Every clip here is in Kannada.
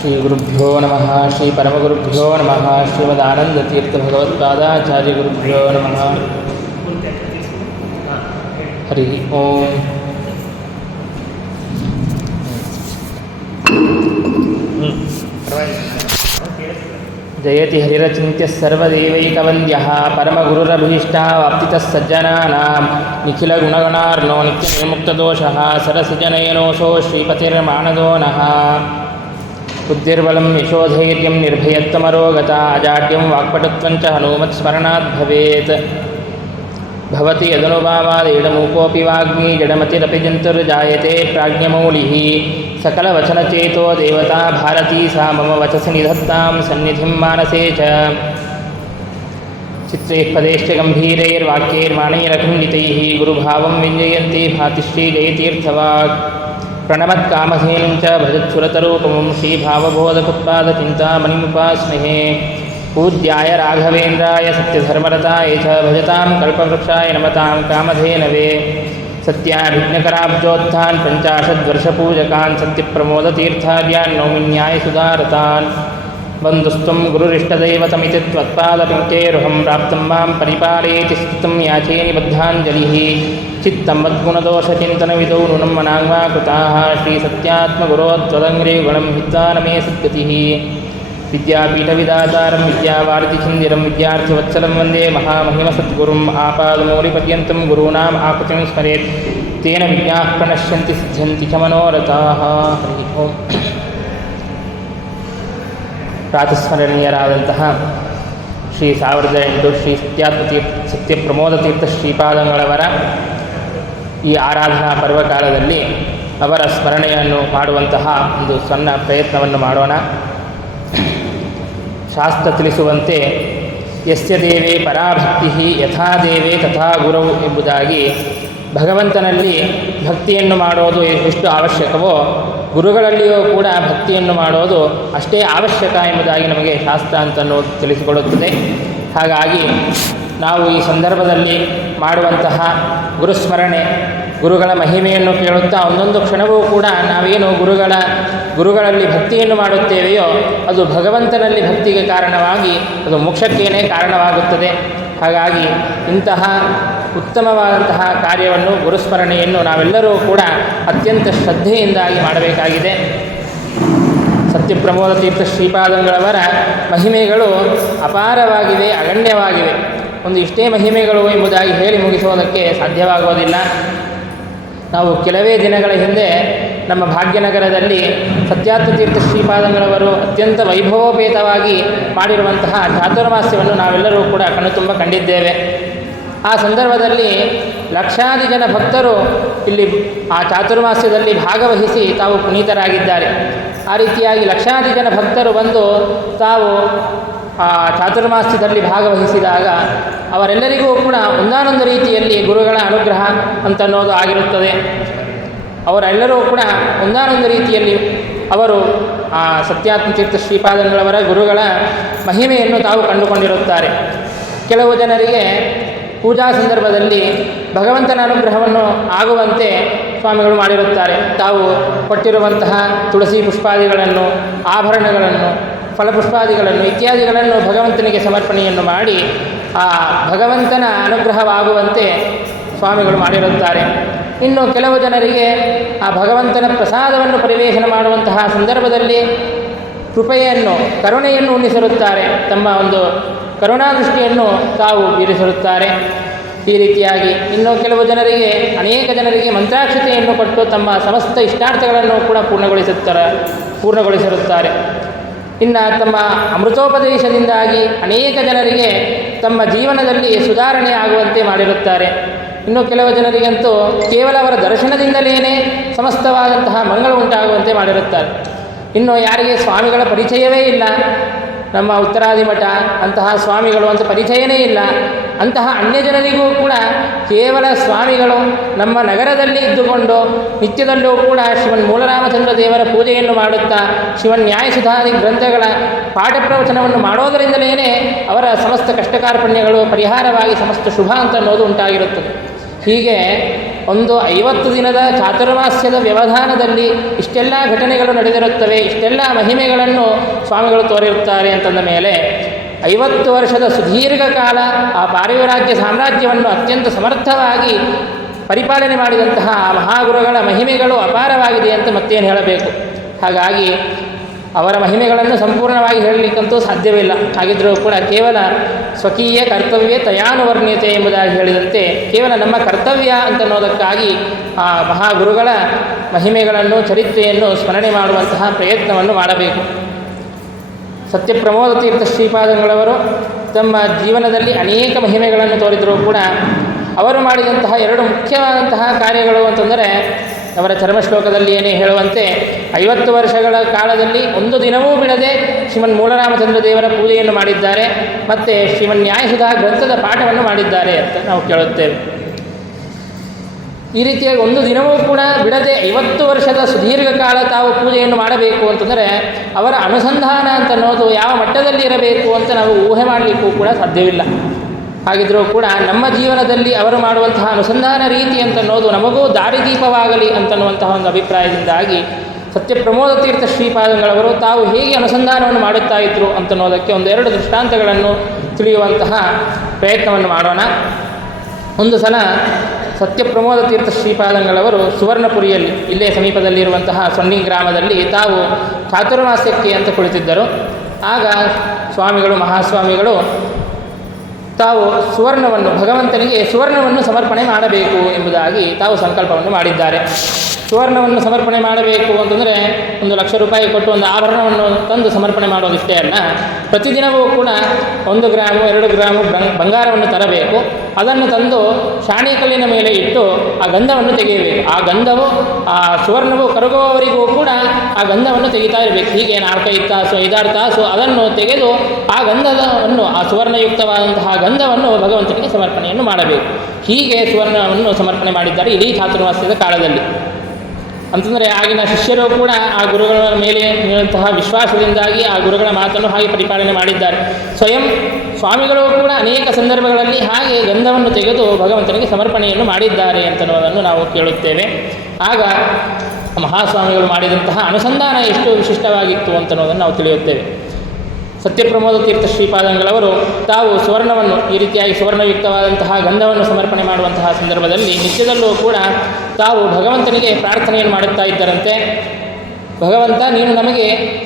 ಶ್ರೀ ಗುರುಭ್ಯೋ ನಮಃ. ಶ್ರೀ ಪರಮಗುರುಭ್ಯೋ ನಮಃ. ಶ್ರೀಮದಾನಂದತೀರ್ಥ ಭಗವತ್ಪಾದಾಚಾರ್ಯ ಗುರುಭ್ಯೋ ನಮಃ. ಹರಿ ಓಂ. ಜಯತಿ ಹರಿರಚಿಂತ್ಯ ಸರ್ವದೇವೈಕವಂದ್ಯಃ ಪರಮಗುರುರಭೀಷ್ಟಾವಾಪ್ತಿತಃ ಸಜ್ಜನಾನಾಂ ನಿಖಿಲಗುಣಗಣಾರ್ನೋ ನಿತ್ಯನಿರ್ಮುಕ್ತದೋಷಃ ಸರಸಿಜನಯನೋऽಸೋ ಶ್ರೀಪತಿರ್ಮಾನದೋ ನಃ. ಬುದ್ಧಿರ್ಬಲಂ ಯಶೋಧೈರ್ಯಂ ನಿರ್ಭಯತ್ವಮರೋಗತಾ ಅಜಾಡ್ಯಂ ವಾಕ್ಪಟುತ್ವಂಚ ಹನುಮತ್ಸ್ಮರಣಾತ್ ಭವೇತ್. ಭವತಿ ಯದನುಭಾವಾದೇಡಮೂಕೋऽಪಿ ವಾಗ್ಮೀ ಜಡಮತಿರಪಿ ಜಂತುರ್ಜಾಯತೆ ಪ್ರಾಜ್ಞಮೌಲಿಃ. सकलवचनचेतो देवता भारती सा मम वचसि निधत्तां सन्निधिं मानसे च. चित्रैः पदैश्च गम्भीरैर्वाक्यैर्माणैरखण्डितैः गुरुभावं विञ्जयन्ति भाति श्रीजयतीर्थवाक्. प्रणमत्कामधेनुं च भजत्सुरतरूपमं श्रीभावबोधकुत्पादचिन्तामणिमुपास्महे. पूज्याय राघवेन्द्राय सत्यधर्मरताय च भजतां कल्पवृक्षाय नमतां कामधेनवे. सत्याभिज्ञकराब्जोत्थान् पञ्चाशद्वर्षपूजकान् सत्यप्रमोदतीर्थार्यान् नौमिन्यायसुधारतान्. बन्धुस्त्वं गुरुरिष्टदैवतमिति त्वत्पादपङ्क्तेरुहं प्राप्तं मां परिपालयेति स्तुतं याचे निबद्धाञ्जलिः. चित्तं मद्गुणदोषचिन्तनविदौ नूनं मनाङ्वा कृताः श्रीसत्यात्मगुरोत्वदङ्ग्रेयुगणं हित्वा न मे सद्गतिः. विद्यापीठविदातारं विद्यावारिधिचिन्दिरं विद्यार्थिवत्सलं वन्दे महामहिमसद्गुरुम्. आपादमौलिपर्यन्तं गुरूणाम् आकृतिं स्मरेत् तेन विज्ञाः प्रणश्यन्ति सिद्ध्यन्ति च मनोरथाः. हरि ओಂ. ಪ್ರಾತಸ್ಮರಣೀಯರಾದಂತಹ ಶ್ರೀ 1008 ಶ್ರೀ ಸತ್ಯಪ್ರಮೋದತೀರ್ಥ ಶ್ರೀಪಾದಂಗಳವರ ಈ ಆರಾಧನಾ ಪರ್ವಕಾಲದಲ್ಲಿ ಅವರ ಸ್ಮರಣೆಯನ್ನು ಮಾಡುವಂತಹ ಒಂದು ಸಣ್ಣ ಪ್ರಯತ್ನವನ್ನು ಮಾಡೋಣ. ಶಾಸ್ತ್ರ ತಿಳಿಸುವಂತೆ ಯಸ್ಯ ದೇವೇ ಪರಾಭಕ್ತಿ ಯಥಾ ದೇವೇ ತಥಾ ಗುರೌ ಎಂಬುದಾಗಿ ಭಗವಂತನಲ್ಲಿ ಭಕ್ತಿಯನ್ನು ಮಾಡೋದು ಎಷ್ಟು ಅವಶ್ಯಕವೋ ಗುರುಗಳಲ್ಲಿಯೂ ಕೂಡ ಭಕ್ತಿಯನ್ನು ಮಾಡೋದು ಅಷ್ಟೇ ಅವಶ್ಯಕ ಎಂಬುದಾಗಿ ನಮಗೆ ಶಾಸ್ತ್ರ ಅಂತಲೂ ತಿಳಿಸಿಕೊಡುತ್ತದೆ. ಹಾಗಾಗಿ ನಾವು ಈ ಸಂದರ್ಭದಲ್ಲಿ ಮಾಡುವಂತಹ ಗುರುಸ್ಮರಣೆ ಗುರುಗಳ ಮಹಿಮೆಯನ್ನು ಕೇಳುತ್ತಾ ಒಂದೊಂದು ಕ್ಷಣವೂ ಕೂಡ ನಾವೇನು ಗುರುಗಳಲ್ಲಿ ಭಕ್ತಿಯನ್ನು ಮಾಡುತ್ತೇವೆಯೋ ಅದು ಭಗವಂತನಲ್ಲಿ ಭಕ್ತಿಗೆ ಕಾರಣವಾಗಿ ಅದು ಮೋಕ್ಷಕ್ಕೇನೆ ಕಾರಣವಾಗುತ್ತದೆ. ಹಾಗಾಗಿ ಇಂತಹ ಉತ್ತಮವಾದಂತಹ ಕಾರ್ಯವನ್ನು ಗುರುಸ್ಮರಣೆಯನ್ನು ನಾವೆಲ್ಲರೂ ಕೂಡ ಅತ್ಯಂತ ಶ್ರದ್ಧೆಯಿಂದಾಗಿ ಮಾಡಬೇಕಾಗಿದೆ. ಸತ್ಯಪ್ರಮೋದ ತೀರ್ಥ ಶ್ರೀಪಾದಂಗಳವರ ಮಹಿಮೆಗಳು ಅಪಾರವಾಗಿವೆ, ಅಗಣ್ಯವಾಗಿವೆ. ಒಂದು ಇಷ್ಟೇ ಮಹಿಮೆಗಳು ಎಂಬುದಾಗಿ ಹೇಳಿ ಮುಗಿಸುವುದಕ್ಕೆ ಸಾಧ್ಯವಾಗುವುದಿಲ್ಲ. ನಾವು ಕೆಲವೇ ದಿನಗಳ ಹಿಂದೆ ನಮ್ಮ ಭಾಗ್ಯನಗರದಲ್ಲಿ ಸತ್ಯಾತ್ಮತೀರ್ಥ ಶ್ರೀಪಾದಂಗಳವರು ಅತ್ಯಂತ ವೈಭವೋಪೇತವಾಗಿ ಮಾಡಿರುವಂತಹ ಚಾತುರ್ಮಾಸ್ಯವನ್ನು ನಾವೆಲ್ಲರೂ ಕೂಡ ಕಣ್ಣು ತುಂಬ ಕಂಡಿದ್ದೇವೆ. ಆ ಸಂದರ್ಭದಲ್ಲಿ ಲಕ್ಷಾದಿ ಜನ ಭಕ್ತರು ಇಲ್ಲಿ ಆ ಚಾತುರ್ಮಾಸ್ಯದಲ್ಲಿ ಭಾಗವಹಿಸಿ ತಾವು ಪುನೀತರಾಗಿದ್ದಾರೆ. ಆ ರೀತಿಯಾಗಿ ಲಕ್ಷಾದಿ ಜನ ಭಕ್ತರು ಬಂದು ತಾವು ಆ ಚಾತುರ್ಮಾಸ್ಯದಲ್ಲಿ ಭಾಗವಹಿಸಿದಾಗ ಅವರೆಲ್ಲರಿಗೂ ಕೂಡ ಒಂದಾನೊಂದು ರೀತಿಯಲ್ಲಿ ಗುರುಗಳ ಅನುಗ್ರಹ ಅಂತನ್ನೋದು ಆಗಿರುತ್ತದೆ. ಅವರೆಲ್ಲರೂ ಕೂಡ ಒಂದಾನೊಂದು ರೀತಿಯಲ್ಲಿ ಅವರು ಆ ಸತ್ಯಾತ್ಮತೀರ್ಥ ಶ್ರೀಪಾದಂಗಳವರ ಗುರುಗಳ ಮಹಿಮೆಯನ್ನು ತಾವು ಕಂಡುಕೊಂಡಿರುತ್ತಾರೆ. ಕೆಲವು ಜನರಿಗೆ ಪೂಜಾ ಸಂದರ್ಭದಲ್ಲಿ ಭಗವಂತನ ಅನುಗ್ರಹವನ್ನು ಆಗುವಂತೆ ಸ್ವಾಮಿಗಳು ಮಾಡಿರುತ್ತಾರೆ. ತಾವು ಕೊಟ್ಟಿರುವಂತಹ ತುಳಸಿ ಪುಷ್ಪಾದಿಗಳನ್ನು, ಆಭರಣಗಳನ್ನು, ಫಲಪುಷ್ಪಾದಿಗಳನ್ನು ಇತ್ಯಾದಿಗಳನ್ನು ಭಗವಂತನಿಗೆ ಸಮರ್ಪಣೆಯನ್ನು ಮಾಡಿ ಆ ಭಗವಂತನ ಅನುಗ್ರಹವಾಗುವಂತೆ ಸ್ವಾಮಿಗಳು ಮಾಡಿರುತ್ತಾರೆ. ಇನ್ನು ಕೆಲವು ಜನರಿಗೆ ಆ ಭಗವಂತನ ಪ್ರಸಾದವನ್ನು ಪರಿವೇಶನ ಮಾಡುವಂತಹ ಸಂದರ್ಭದಲ್ಲಿ ಕೃಪೆಯನ್ನು, ಕರುಣೆಯನ್ನು ಉಣಿಸಿರುತ್ತಾರೆ. ತಮ್ಮ ಒಂದು ಕರುಣಾದೃಷ್ಟಿಯನ್ನು ತಾವು ಬೀರಿಸಿರುತ್ತಾರೆ. ಈ ರೀತಿಯಾಗಿ ಇನ್ನು ಕೆಲವು ಜನರಿಗೆ, ಅನೇಕ ಜನರಿಗೆ ಮಂತ್ರಾಕ್ಷತೆಯನ್ನು ಕೊಟ್ಟು ತಮ್ಮ ಸಮಸ್ತ ಇಷ್ಟಾರ್ಥಗಳನ್ನು ಕೂಡ ಪೂರ್ಣಗೊಳಿಸಿರುತ್ತಾರೆ. ಇನ್ನು ತಮ್ಮ ಅಮೃತೋಪದೇಶದಿಂದಾಗಿ ಅನೇಕ ಜನರಿಗೆ ತಮ್ಮ ಜೀವನದಲ್ಲಿ ಸುಧಾರಣೆ ಆಗುವಂತೆ ಮಾಡಿರುತ್ತಾರೆ. ಇನ್ನು ಕೆಲವು ಜನರಿಗಂತೂ ಕೇವಲ ಅವರ ದರ್ಶನದಿಂದಲೇ ಸಮಸ್ತವಾದಂತಹ ಮಂಗಳ ಉಂಟಾಗುವಂತೆ ಮಾಡಿರುತ್ತಾರೆ. ಇನ್ನು ಯಾರಿಗೆ ಸ್ವಾಮಿಗಳ ಪರಿಚಯವೇ ಇಲ್ಲ, ನಮ್ಮ ಉತ್ತರಾದಿ ಮಠ ಅಂತಹ ಸ್ವಾಮಿಗಳು ಅಂತ ಪರಿಚಯನೇ ಇಲ್ಲ, ಅಂತಹ ಅನ್ಯ ಜನರಿಗೂ ಕೂಡ ಕೇವಲ ಸ್ವಾಮಿಗಳು ನಮ್ಮ ನಗರದಲ್ಲಿ ಇದ್ದುಕೊಂಡು ನಿತ್ಯದಲ್ಲೂ ಕೂಡ ಶ್ರೀಮನ್ ಮೂಲರಾಮಚಂದ್ರ ದೇವರ ಪೂಜೆಯನ್ನು ಮಾಡುತ್ತಾ ಶ್ರೀಮನ್ಯಾಯಸುಧಾದಿ ಗ್ರಂಥಗಳ ಪಾಠ ಪ್ರವಚನವನ್ನು ಮಾಡೋದರಿಂದಲೇ ಅವರ ಸಮಸ್ತ ಕಷ್ಟಕಾರ್ಪಣ್ಯಗಳು ಪರಿಹಾರವಾಗಿ ಸಮಸ್ತ ಶುಭ ಅಂತ ಅನ್ನೋದು ಉಂಟಾಗಿರುತ್ತದೆ. ಹೀಗೆ ಒಂದು 50 ದಿನದ ಚಾತುರ್ಮಾಸ್ಯದ ವ್ಯವಧಾನದಲ್ಲಿ ಇಷ್ಟೆಲ್ಲ ಘಟನೆಗಳು ನಡೆದಿರುತ್ತವೆ, ಇಷ್ಟೆಲ್ಲ ಮಹಿಮೆಗಳನ್ನು ಸ್ವಾಮಿಗಳು ತೋರಿರುತ್ತಾರೆ ಅಂತಂದ ಮೇಲೆ 50 ವರ್ಷದ ಸುದೀರ್ಘ ಕಾಲ ಆ ಪಾರಿವಾರಾಜ್ಯ ಸಾಮ್ರಾಜ್ಯವನ್ನು ಅತ್ಯಂತ ಸಮರ್ಥವಾಗಿ ಪರಿಪಾಲನೆ ಮಾಡಿದಂತಹ ಮಹಾಗುರುಗಳ ಮಹಿಮೆಗಳು ಅಪಾರವಾಗಿದೆ ಅಂತ ಮತ್ತೇನು ಹೇಳಬೇಕು. ಹಾಗಾಗಿ ಅವರ ಮಹಿಮೆಗಳನ್ನು ಸಂಪೂರ್ಣವಾಗಿ ಹೇಳಲಿಕ್ಕಂತೂ ಸಾಧ್ಯವಿಲ್ಲ. ಹಾಗಿದ್ದರೂ ಕೂಡ ಕೇವಲ ಸ್ವಕೀಯ ಕರ್ತವ್ಯ ತಯಾನುವರ್ಣ್ಯತೆ ಎಂಬುದಾಗಿ ಹೇಳಿದಂತೆ ಕೇವಲ ನಮ್ಮ ಕರ್ತವ್ಯ ಅಂತನ್ನೋದಕ್ಕಾಗಿ ಆ ಮಹಾಗುರುಗಳ ಮಹಿಮೆಗಳನ್ನು ಚರಿತ್ರೆಯನ್ನು ಸ್ಮರಣೆ ಮಾಡುವಂತಹ ಪ್ರಯತ್ನವನ್ನು ಮಾಡಬೇಕು. ಸತ್ಯಪ್ರಮೋದ ತೀರ್ಥ ಶ್ರೀಪಾದಂಗಳವರು ತಮ್ಮ ಜೀವನದಲ್ಲಿ ಅನೇಕ ಮಹಿಮೆಗಳನ್ನು ತೋರಿದರೂ ಕೂಡ ಅವರು ಮಾಡಿದಂತಹ 2 ಮುಖ್ಯವಾದಂತಹ ಕಾರ್ಯಗಳು ಅಂತಂದರೆ ಅವರ ಚರ್ಮಶ್ಲೋಕದಲ್ಲಿ ಏನೇ ಹೇಳುವಂತೆ 50 ವರ್ಷಗಳ ಕಾಲದಲ್ಲಿ ಒಂದು ದಿನವೂ ಬಿಡದೆ ಶ್ರೀಮನ್ ಮೂಲರಾಮಚಂದ್ರ ದೇವರ ಪೂಜೆಯನ್ನು ಮಾಡಿದ್ದಾರೆ ಮತ್ತು ಶ್ರೀಮನ್ ನ್ಯಾಯಸುಧಾ ಗ್ರಂಥದ ಪಾಠವನ್ನು ಮಾಡಿದ್ದಾರೆ ಅಂತ ನಾವು ಕೇಳುತ್ತೇವೆ. ಈ ರೀತಿಯಾಗಿ ಒಂದು ದಿನವೂ ಕೂಡ ಬಿಡದೆ 50 ವರ್ಷದ ಸುದೀರ್ಘ ಕಾಲ ತಾವು ಪೂಜೆಯನ್ನು ಮಾಡಬೇಕು ಅಂತಂದರೆ ಅವರ ಅನುಸಂಧಾನ ಅಂತ ಅನ್ನೋದು ಯಾವ ಮಟ್ಟದಲ್ಲಿ ಇರಬೇಕು ಅಂತ ನಾವು ಊಹೆ ಮಾಡಲಿಕ್ಕೂ ಕೂಡ ಸಾಧ್ಯವಿಲ್ಲ. ಹಾಗಿದ್ದರೂ ಕೂಡ ನಮ್ಮ ಜೀವನದಲ್ಲಿ ಅವರು ಮಾಡುವಂತಹ ಅನುಸಂಧಾನ ರೀತಿ ಅಂತನ್ನೋದು ನಮಗೂ ದಾರಿದೀಪವಾಗಲಿ ಅಂತನ್ನುವಂತಹ ಒಂದು ಅಭಿಪ್ರಾಯದಿಂದಾಗಿ ಸತ್ಯಪ್ರಮೋದ ತೀರ್ಥ ಶ್ರೀಪಾದಂಗಳವರು ತಾವು ಹೇಗೆ ಅನುಸಂಧಾನವನ್ನು ಮಾಡುತ್ತಾ ಇದ್ದರು ಅಂತನ್ನೋದಕ್ಕೆ 1-2 ದೃಷ್ಟಾಂತಗಳನ್ನು ತಿಳಿಯುವಂತಹ ಪ್ರಯತ್ನವನ್ನು ಮಾಡೋಣ. ಒಂದು ಸಲ ಸತ್ಯಪ್ರಮೋದ ತೀರ್ಥ ಶ್ರೀಪಾದಂಗಳವರು ಸುವರ್ಣಪುರಿಯಲ್ಲಿ ಇಲ್ಲೇ ಸಮೀಪದಲ್ಲಿರುವಂತಹ ಸೊನ್ನಿ ಗ್ರಾಮದಲ್ಲಿ ತಾವು ಚಾತುರ್ಮಾಸ್ಯಕ್ಕೆ ಅಂತ ಕುಳಿತಿದ್ದರು. ಆಗ ಸ್ವಾಮಿಗಳು ಮಹಾಸ್ವಾಮಿಗಳು ತಾವು ಭಗವಂತನಿಗೆ ಸುವರ್ಣವನ್ನು ಸಮರ್ಪಣೆ ಮಾಡಬೇಕು ಎಂಬುದಾಗಿ ತಾವು ಸಂಕಲ್ಪವನ್ನು ಮಾಡಿದ್ದಾರೆ. ಸುವರ್ಣವನ್ನು ಸಮರ್ಪಣೆ ಮಾಡಬೇಕು ಅಂತಂದರೆ 1,00,000 ರೂಪಾಯಿ ಕೊಟ್ಟು ಒಂದು ಆಭರಣವನ್ನು ತಂದು ಸಮರ್ಪಣೆ ಮಾಡೋದಿಷ್ಟೇ ಅಲ್ಲ, ಪ್ರತಿದಿನವೂ ಕೂಡ 1 ಗ್ರಾಮು 2 ಗ್ರಾಮು ಬಂಗಾರವನ್ನು ತರಬೇಕು. ಅದನ್ನು ತಂದು ಶಾಣೀಕಲ್ಲಿನ ಮೇಲೆ ಇಟ್ಟು ಆ ಗಂಧವನ್ನು ತೆಗೆಯಬೇಕು. ಆ ಗಂಧವು ಆ ಸುವರ್ಣವು ಕರಗುವವರೆಗೂ ಕೂಡ ಆ ಗಂಧವನ್ನು ತೆಗಿತಾ ಇರಬೇಕು. ಹೀಗೆ 4-5 ತಾಸು 5-6 ತಾಸು ಅದನ್ನು ತೆಗೆದು ಆ ಗಂಧವನ್ನು ಆ ಸುವರ್ಣಯುಕ್ತವಾದಂತಹ ಗಂಧವನ್ನು ಭಗವಂತನಿಗೆ ಸಮರ್ಪಣೆಯನ್ನು ಮಾಡಬೇಕು. ಹೀಗೆ ಸುವರ್ಣವನ್ನು ಸಮರ್ಪಣೆ ಮಾಡಿದ್ದಾರೆ ಇಡೀ ಚಾತುರ್ಮಾಸ್ಯದ ಕಾಲದಲ್ಲಿ. ಅಂತಂದರೆ ಆಗಿನ ಶಿಷ್ಯರು ಕೂಡ ಆ ಗುರುಗಳ ಮೇಲೆ ಇರುವಂತಹ ವಿಶ್ವಾಸದಿಂದಾಗಿ ಆ ಗುರುಗಳ ಮಾತನ್ನು ಹಾಗೆ ಪರಿಪಾಲನೆ ಮಾಡಿದ್ದಾರೆ. ಸ್ವಯಂ ಸ್ವಾಮಿಗಳು ಕೂಡ ಅನೇಕ ಸಂದರ್ಭಗಳಲ್ಲಿ ಹಾಗೆ ಗಂಧವನ್ನು ತೆಗೆದು ಭಗವಂತನಿಗೆ ಸಮರ್ಪಣೆಯನ್ನು ಮಾಡಿದ್ದಾರೆ ಅಂತನ್ನುವುದನ್ನು ನಾವು ಕೇಳುತ್ತೇವೆ. ಆಗ ಮಹಾಸ್ವಾಮಿಗಳು ಮಾಡಿದಂತಹ ಅನುಸಂಧಾನ ಎಷ್ಟು ವಿಶಿಷ್ಟವಾಗಿತ್ತು ಅಂತನ್ನೋದನ್ನು ನಾವು ತಿಳಿಯುತ್ತೇವೆ. ಸತ್ಯಪ್ರಮೋದ ತೀರ್ಥ ಶ್ರೀಪಾದಂಗಳವರು ತಾವು ಸುವರ್ಣವನ್ನು ಈ ರೀತಿಯಾಗಿ ಸುವರ್ಣಯುಕ್ತವಾದಂತಹ ಗಂಧವನ್ನು ಸಮರ್ಪಣೆ ಮಾಡುವಂತಹ ಸಂದರ್ಭದಲ್ಲಿ ನಿತ್ಯದಲ್ಲೂ ಕೂಡ ತಾವು ಭಗವಂತನಿಗೆ ಪ್ರಾರ್ಥನೆಯನ್ನು ಮಾಡುತ್ತಾ ಇದ್ದರಂತೆ. ಭಗವಂತ, ನೀನು ನಮಗೆ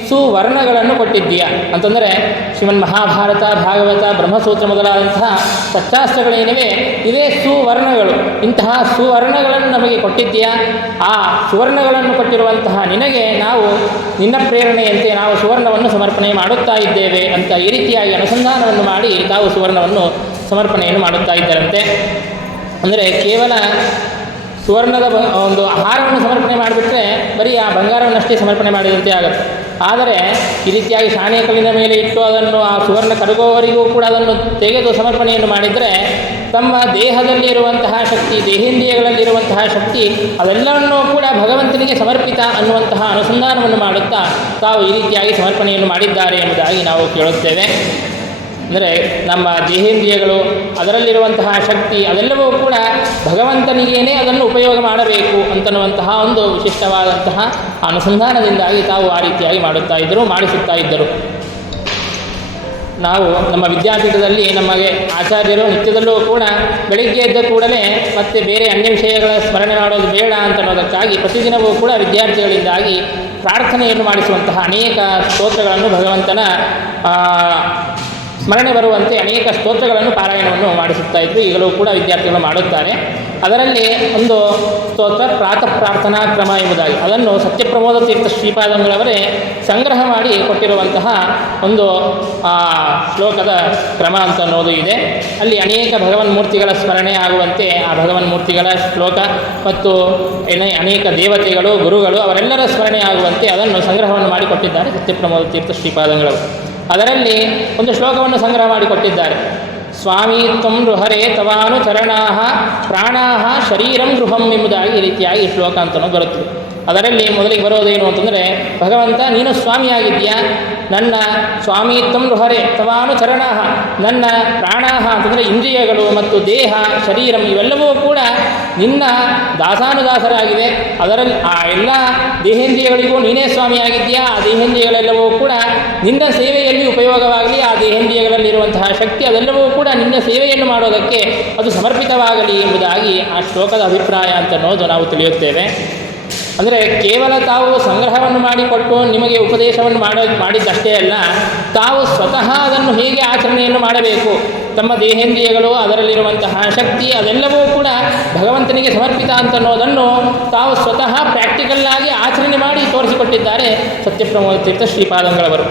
ಸುವರ್ಣಗಳನ್ನು ಕೊಟ್ಟಿದ್ದೀಯಾ ಅಂತಂದರೆ ಶ್ರೀಮನ್ ಮಹಾಭಾರತ, ಭಾಗವತ, ಬ್ರಹ್ಮಸೂತ್ರ ಮೊದಲಾದಂತಹ ಸಚ್ಚಾಸ್ತ್ರಗಳೇನಿವೆ ಇವೇ ಸುವರ್ಣಗಳು. ಇಂತಹ ಸುವರ್ಣಗಳನ್ನು ನಮಗೆ ಕೊಟ್ಟಿದ್ದೀಯಾ. ಆ ಸುವರ್ಣಗಳನ್ನು ಕೊಟ್ಟಿರುವಂತಹ ನಿನಗೆ ನಾವು ನಿನ್ನ ಪ್ರೇರಣೆಯಂತೆ ನಾವು ಸುವರ್ಣವನ್ನು ಸಮರ್ಪಣೆ ಮಾಡುತ್ತಾ ಇದ್ದೇವೆ ಅಂತ ಈ ರೀತಿಯಾಗಿ ಅನುಸಂಧಾನವನ್ನು ಮಾಡಿ ತಾವು ಸುವರ್ಣವನ್ನು ಸಮರ್ಪಣೆಯನ್ನು ಮಾಡುತ್ತಾ ಇದ್ದರಂತೆ. ಅಂದರೆ ಕೇವಲ ಸುವರ್ಣದ ಒಂದು ಆಹಾರವನ್ನು ಸಮರ್ಪಣೆ ಮಾಡಿಬಿಟ್ರೆ ಬರೀ ಆ ಬಂಗಾರವನ್ನಷ್ಟೇ ಸಮರ್ಪಣೆ ಮಾಡಿದಂತೆ ಆಗುತ್ತೆ. ಆದರೆ ಈ ರೀತಿಯಾಗಿ ಶಾಣೀಕಲ್ಲಿನ ಮೇಲೆ ಇಟ್ಟು ಅದನ್ನು ಆ ಸುವರ್ಣ ಕರಗುವವರೆಗೂ ಕೂಡ ಅದನ್ನು ತೆಗೆದು ಸಮರ್ಪಣೆಯನ್ನು ಮಾಡಿದರೆ ತಮ್ಮ ದೇಹದಲ್ಲಿ ಇರುವಂತಹ ಶಕ್ತಿ, ದೇಹೇಂದ್ರಿಯಗಳಲ್ಲಿರುವಂತಹ ಶಕ್ತಿ ಅದೆಲ್ಲವನ್ನೂ ಕೂಡ ಭಗವಂತನಿಗೆ ಸಮರ್ಪಿತ ಅನ್ನುವಂತಹ ಅನುಸಂಧಾನವನ್ನು ಮಾಡುತ್ತಾ ತಾವು ಈ ರೀತಿಯಾಗಿ ಸಮರ್ಪಣೆಯನ್ನು ಮಾಡಿದ್ದಾರೆ ಎಂಬುದಾಗಿ ನಾವು ಕೇಳುತ್ತೇವೆ. ಅಂದರೆ ನಮ್ಮ ದೇಹೇಂದ್ರಿಯಗಳು ಅದರಲ್ಲಿರುವಂತಹ ಶಕ್ತಿ ಅದೆಲ್ಲವೂ ಕೂಡ ಭಗವಂತನಿಗೇನೆ ಅದನ್ನು ಉಪಯೋಗ ಮಾಡಬೇಕು ಅಂತನ್ನುವಂತಹ ಒಂದು ವಿಶಿಷ್ಟವಾದಂತಹ ಅನುಸಂಧಾನದಿಂದಾಗಿ ತಾವು ಆ ರೀತಿಯಾಗಿ ಮಾಡುತ್ತಾ ಇದ್ದರು, ಮಾಡಿಸುತ್ತಾ ಇದ್ದರು. ನಾವು ನಮ್ಮ ವಿದ್ಯಾಪೀಠದಲ್ಲಿ ನಮಗೆ ಆಚಾರ್ಯರು ನಿತ್ಯದಲ್ಲೂ ಕೂಡ ಬೆಳಿಗ್ಗೆ ಎದ್ದ ಕೂಡಲೇ ಮತ್ತೆ ಬೇರೆ ಅನ್ಯ ವಿಷಯಗಳ ಸ್ಮರಣೆ ಮಾಡೋದು ಬೇಡ ಅಂತನ್ನೋದಕ್ಕಾಗಿ ಪ್ರತಿದಿನವೂ ಕೂಡ ವಿದ್ಯಾರ್ಥಿಗಳಿಂದಾಗಿ ಪ್ರಾರ್ಥನೆಯನ್ನು ಮಾಡಿಸುವಂತಹ ಅನೇಕ ಸ್ತೋತ್ರಗಳನ್ನು ಭಗವಂತನ ಸ್ಮರಣೆ ಬರುವಂತೆ ಅನೇಕ ಸ್ತೋತ್ರಗಳನ್ನು ಪಾರಾಯಣವನ್ನು ಮಾಡಿಸುತ್ತಾ ಇದ್ದರು. ಈಗಲೂ ಕೂಡ ವಿದ್ಯಾರ್ಥಿಗಳು ಮಾಡುತ್ತಾರೆ. ಅದರಲ್ಲಿ ಒಂದು ಸ್ತೋತ್ರ ಪ್ರಾತಃ ಪ್ರಾರ್ಥನಾ ಕ್ರಮ ಎಂಬುದಾಗಿ ಅದನ್ನು ಸತ್ಯಪ್ರಮೋದ ತೀರ್ಥ ಶ್ರೀಪಾದಂಗಳವರೇ ಸಂಗ್ರಹ ಮಾಡಿ ಕೊಟ್ಟಿರುವಂತಹ ಒಂದು ಶ್ಲೋಕದ ಕ್ರಮ ಅಂತ ಅನ್ನೋದು ಇದೆ. ಅಲ್ಲಿ ಅನೇಕ ಭಗವನ್ಮೂರ್ತಿಗಳ ಸ್ಮರಣೆ ಆಗುವಂತೆ ಆ ಭಗವನ್ಮೂರ್ತಿಗಳ ಶ್ಲೋಕ ಮತ್ತು ಅನೇಕ ದೇವತೆಗಳು, ಗುರುಗಳು ಅವರೆಲ್ಲರ ಸ್ಮರಣೆ ಆಗುವಂತೆ ಅದನ್ನು ಸಂಗ್ರಹವನ್ನು ಮಾಡಿಕೊಟ್ಟಿದ್ದಾರೆ ಸತ್ಯಪ್ರಮೋದ ತೀರ್ಥ ಶ್ರೀಪಾದಂಗಳವರು. ಅದರಲ್ಲಿ ಒಂದು ಶ್ಲೋಕವನ್ನು ಸಂಗ್ರಹ ಮಾಡಿಕೊಟ್ಟಿದ್ದಾರೆ. ಸ್ವಾಮಿ ತ್ವಂ ನೃಹರೇ ತವಾನು ಚರಣಾಹ ಪ್ರಾಣಾಹ ಶರೀರಂ ಗೃಹಂ ಎಂಬುದಾಗಿ ಈ ರೀತಿಯಾಗಿ ಶ್ಲೋಕ ಅಂತಲೂ ಬರುತ್ತದೆ. ಅದರಲ್ಲಿ ಮೊದಲಿಗೆ ಬರೋದೇನು ಅಂತಂದರೆ, ಭಗವಂತ ನೀನು ಸ್ವಾಮಿಯಾಗಿದ್ದೀಯಾ, ನನ್ನ ಸ್ವಾಮಿ ತ್ವಂ ನೃಹರೆ ತವಾನುಚರಣ, ನನ್ನ ಪ್ರಾಣಾಹ ಅಂತಂದರೆ ಇಂದ್ರಿಯಗಳು ಮತ್ತು ದೇಹ ಶರೀರಂ ಇವೆಲ್ಲವೂ ಕೂಡ ನಿನ್ನ ದಾಸಾನುದಾಸರಾಗಿವೆ. ಅದರಲ್ಲಿ ಆ ಎಲ್ಲ ದೇಹೇಂದ್ರಿಯಗಳಿಗೂ ನೀನೇ ಸ್ವಾಮಿಯಾಗಿದ್ದೀಯಾ. ಆ ದೇಹೇಂದ್ರಿಯಗಳೆಲ್ಲವೂ ಕೂಡ ನಿನ್ನ ಸೇವೆಯಲ್ಲಿ ಉಪಯೋಗವಾಗಲಿ. ಆ ದೇಹೇಂದ್ರಿಯಗಳಲ್ಲಿರುವಂತಹ ಶಕ್ತಿ ಅದೆಲ್ಲವೂ ಕೂಡ ನಿನ್ನ ಸೇವೆಯನ್ನು ಮಾಡೋದಕ್ಕೆ ಅದು ಸಮರ್ಪಿತವಾಗಲಿ ಎಂಬುದಾಗಿ ಆ ಶ್ಲೋಕದ ಅಭಿಪ್ರಾಯ ಅಂತ ಅನ್ನೋದು ನಾವು ತಿಳಿಯುತ್ತೇವೆ. ಅಂದರೆ ಕೇವಲ ತಾವು ಸಂಗ್ರಹವನ್ನು ಮಾಡಿಕೊಟ್ಟು ನಿಮಗೆ ಉಪದೇಶವನ್ನು ಮಾಡಿದ್ದಷ್ಟೇ ಅಲ್ಲ, ತಾವು ಸ್ವತಃ ಅದನ್ನು ಹೇಗೆ ಆಚರಣೆಯನ್ನು ಮಾಡಬೇಕು, ತಮ್ಮ ದೇಹೇಂದ್ರಿಯಗಳು ಅದರಲ್ಲಿರುವಂತಹ ಶಕ್ತಿ ಅದೆಲ್ಲವೂ ಕೂಡ ಭಗವಂತನಿಗೆ ಸಮರ್ಪಿತ ಅಂತನ್ನೋದನ್ನು ತಾವು ಸ್ವತಃ ಪ್ರಾಕ್ಟಿಕಲ್ಲಾಗಿ ಆಚರಣೆ ಮಾಡಿ ತೋರಿಸಿಕೊಟ್ಟಿದ್ದಾರೆ ಸತ್ಯಪ್ರಮೋದ ತೀರ್ಥ ಶ್ರೀಪಾದಂಗಳವರು.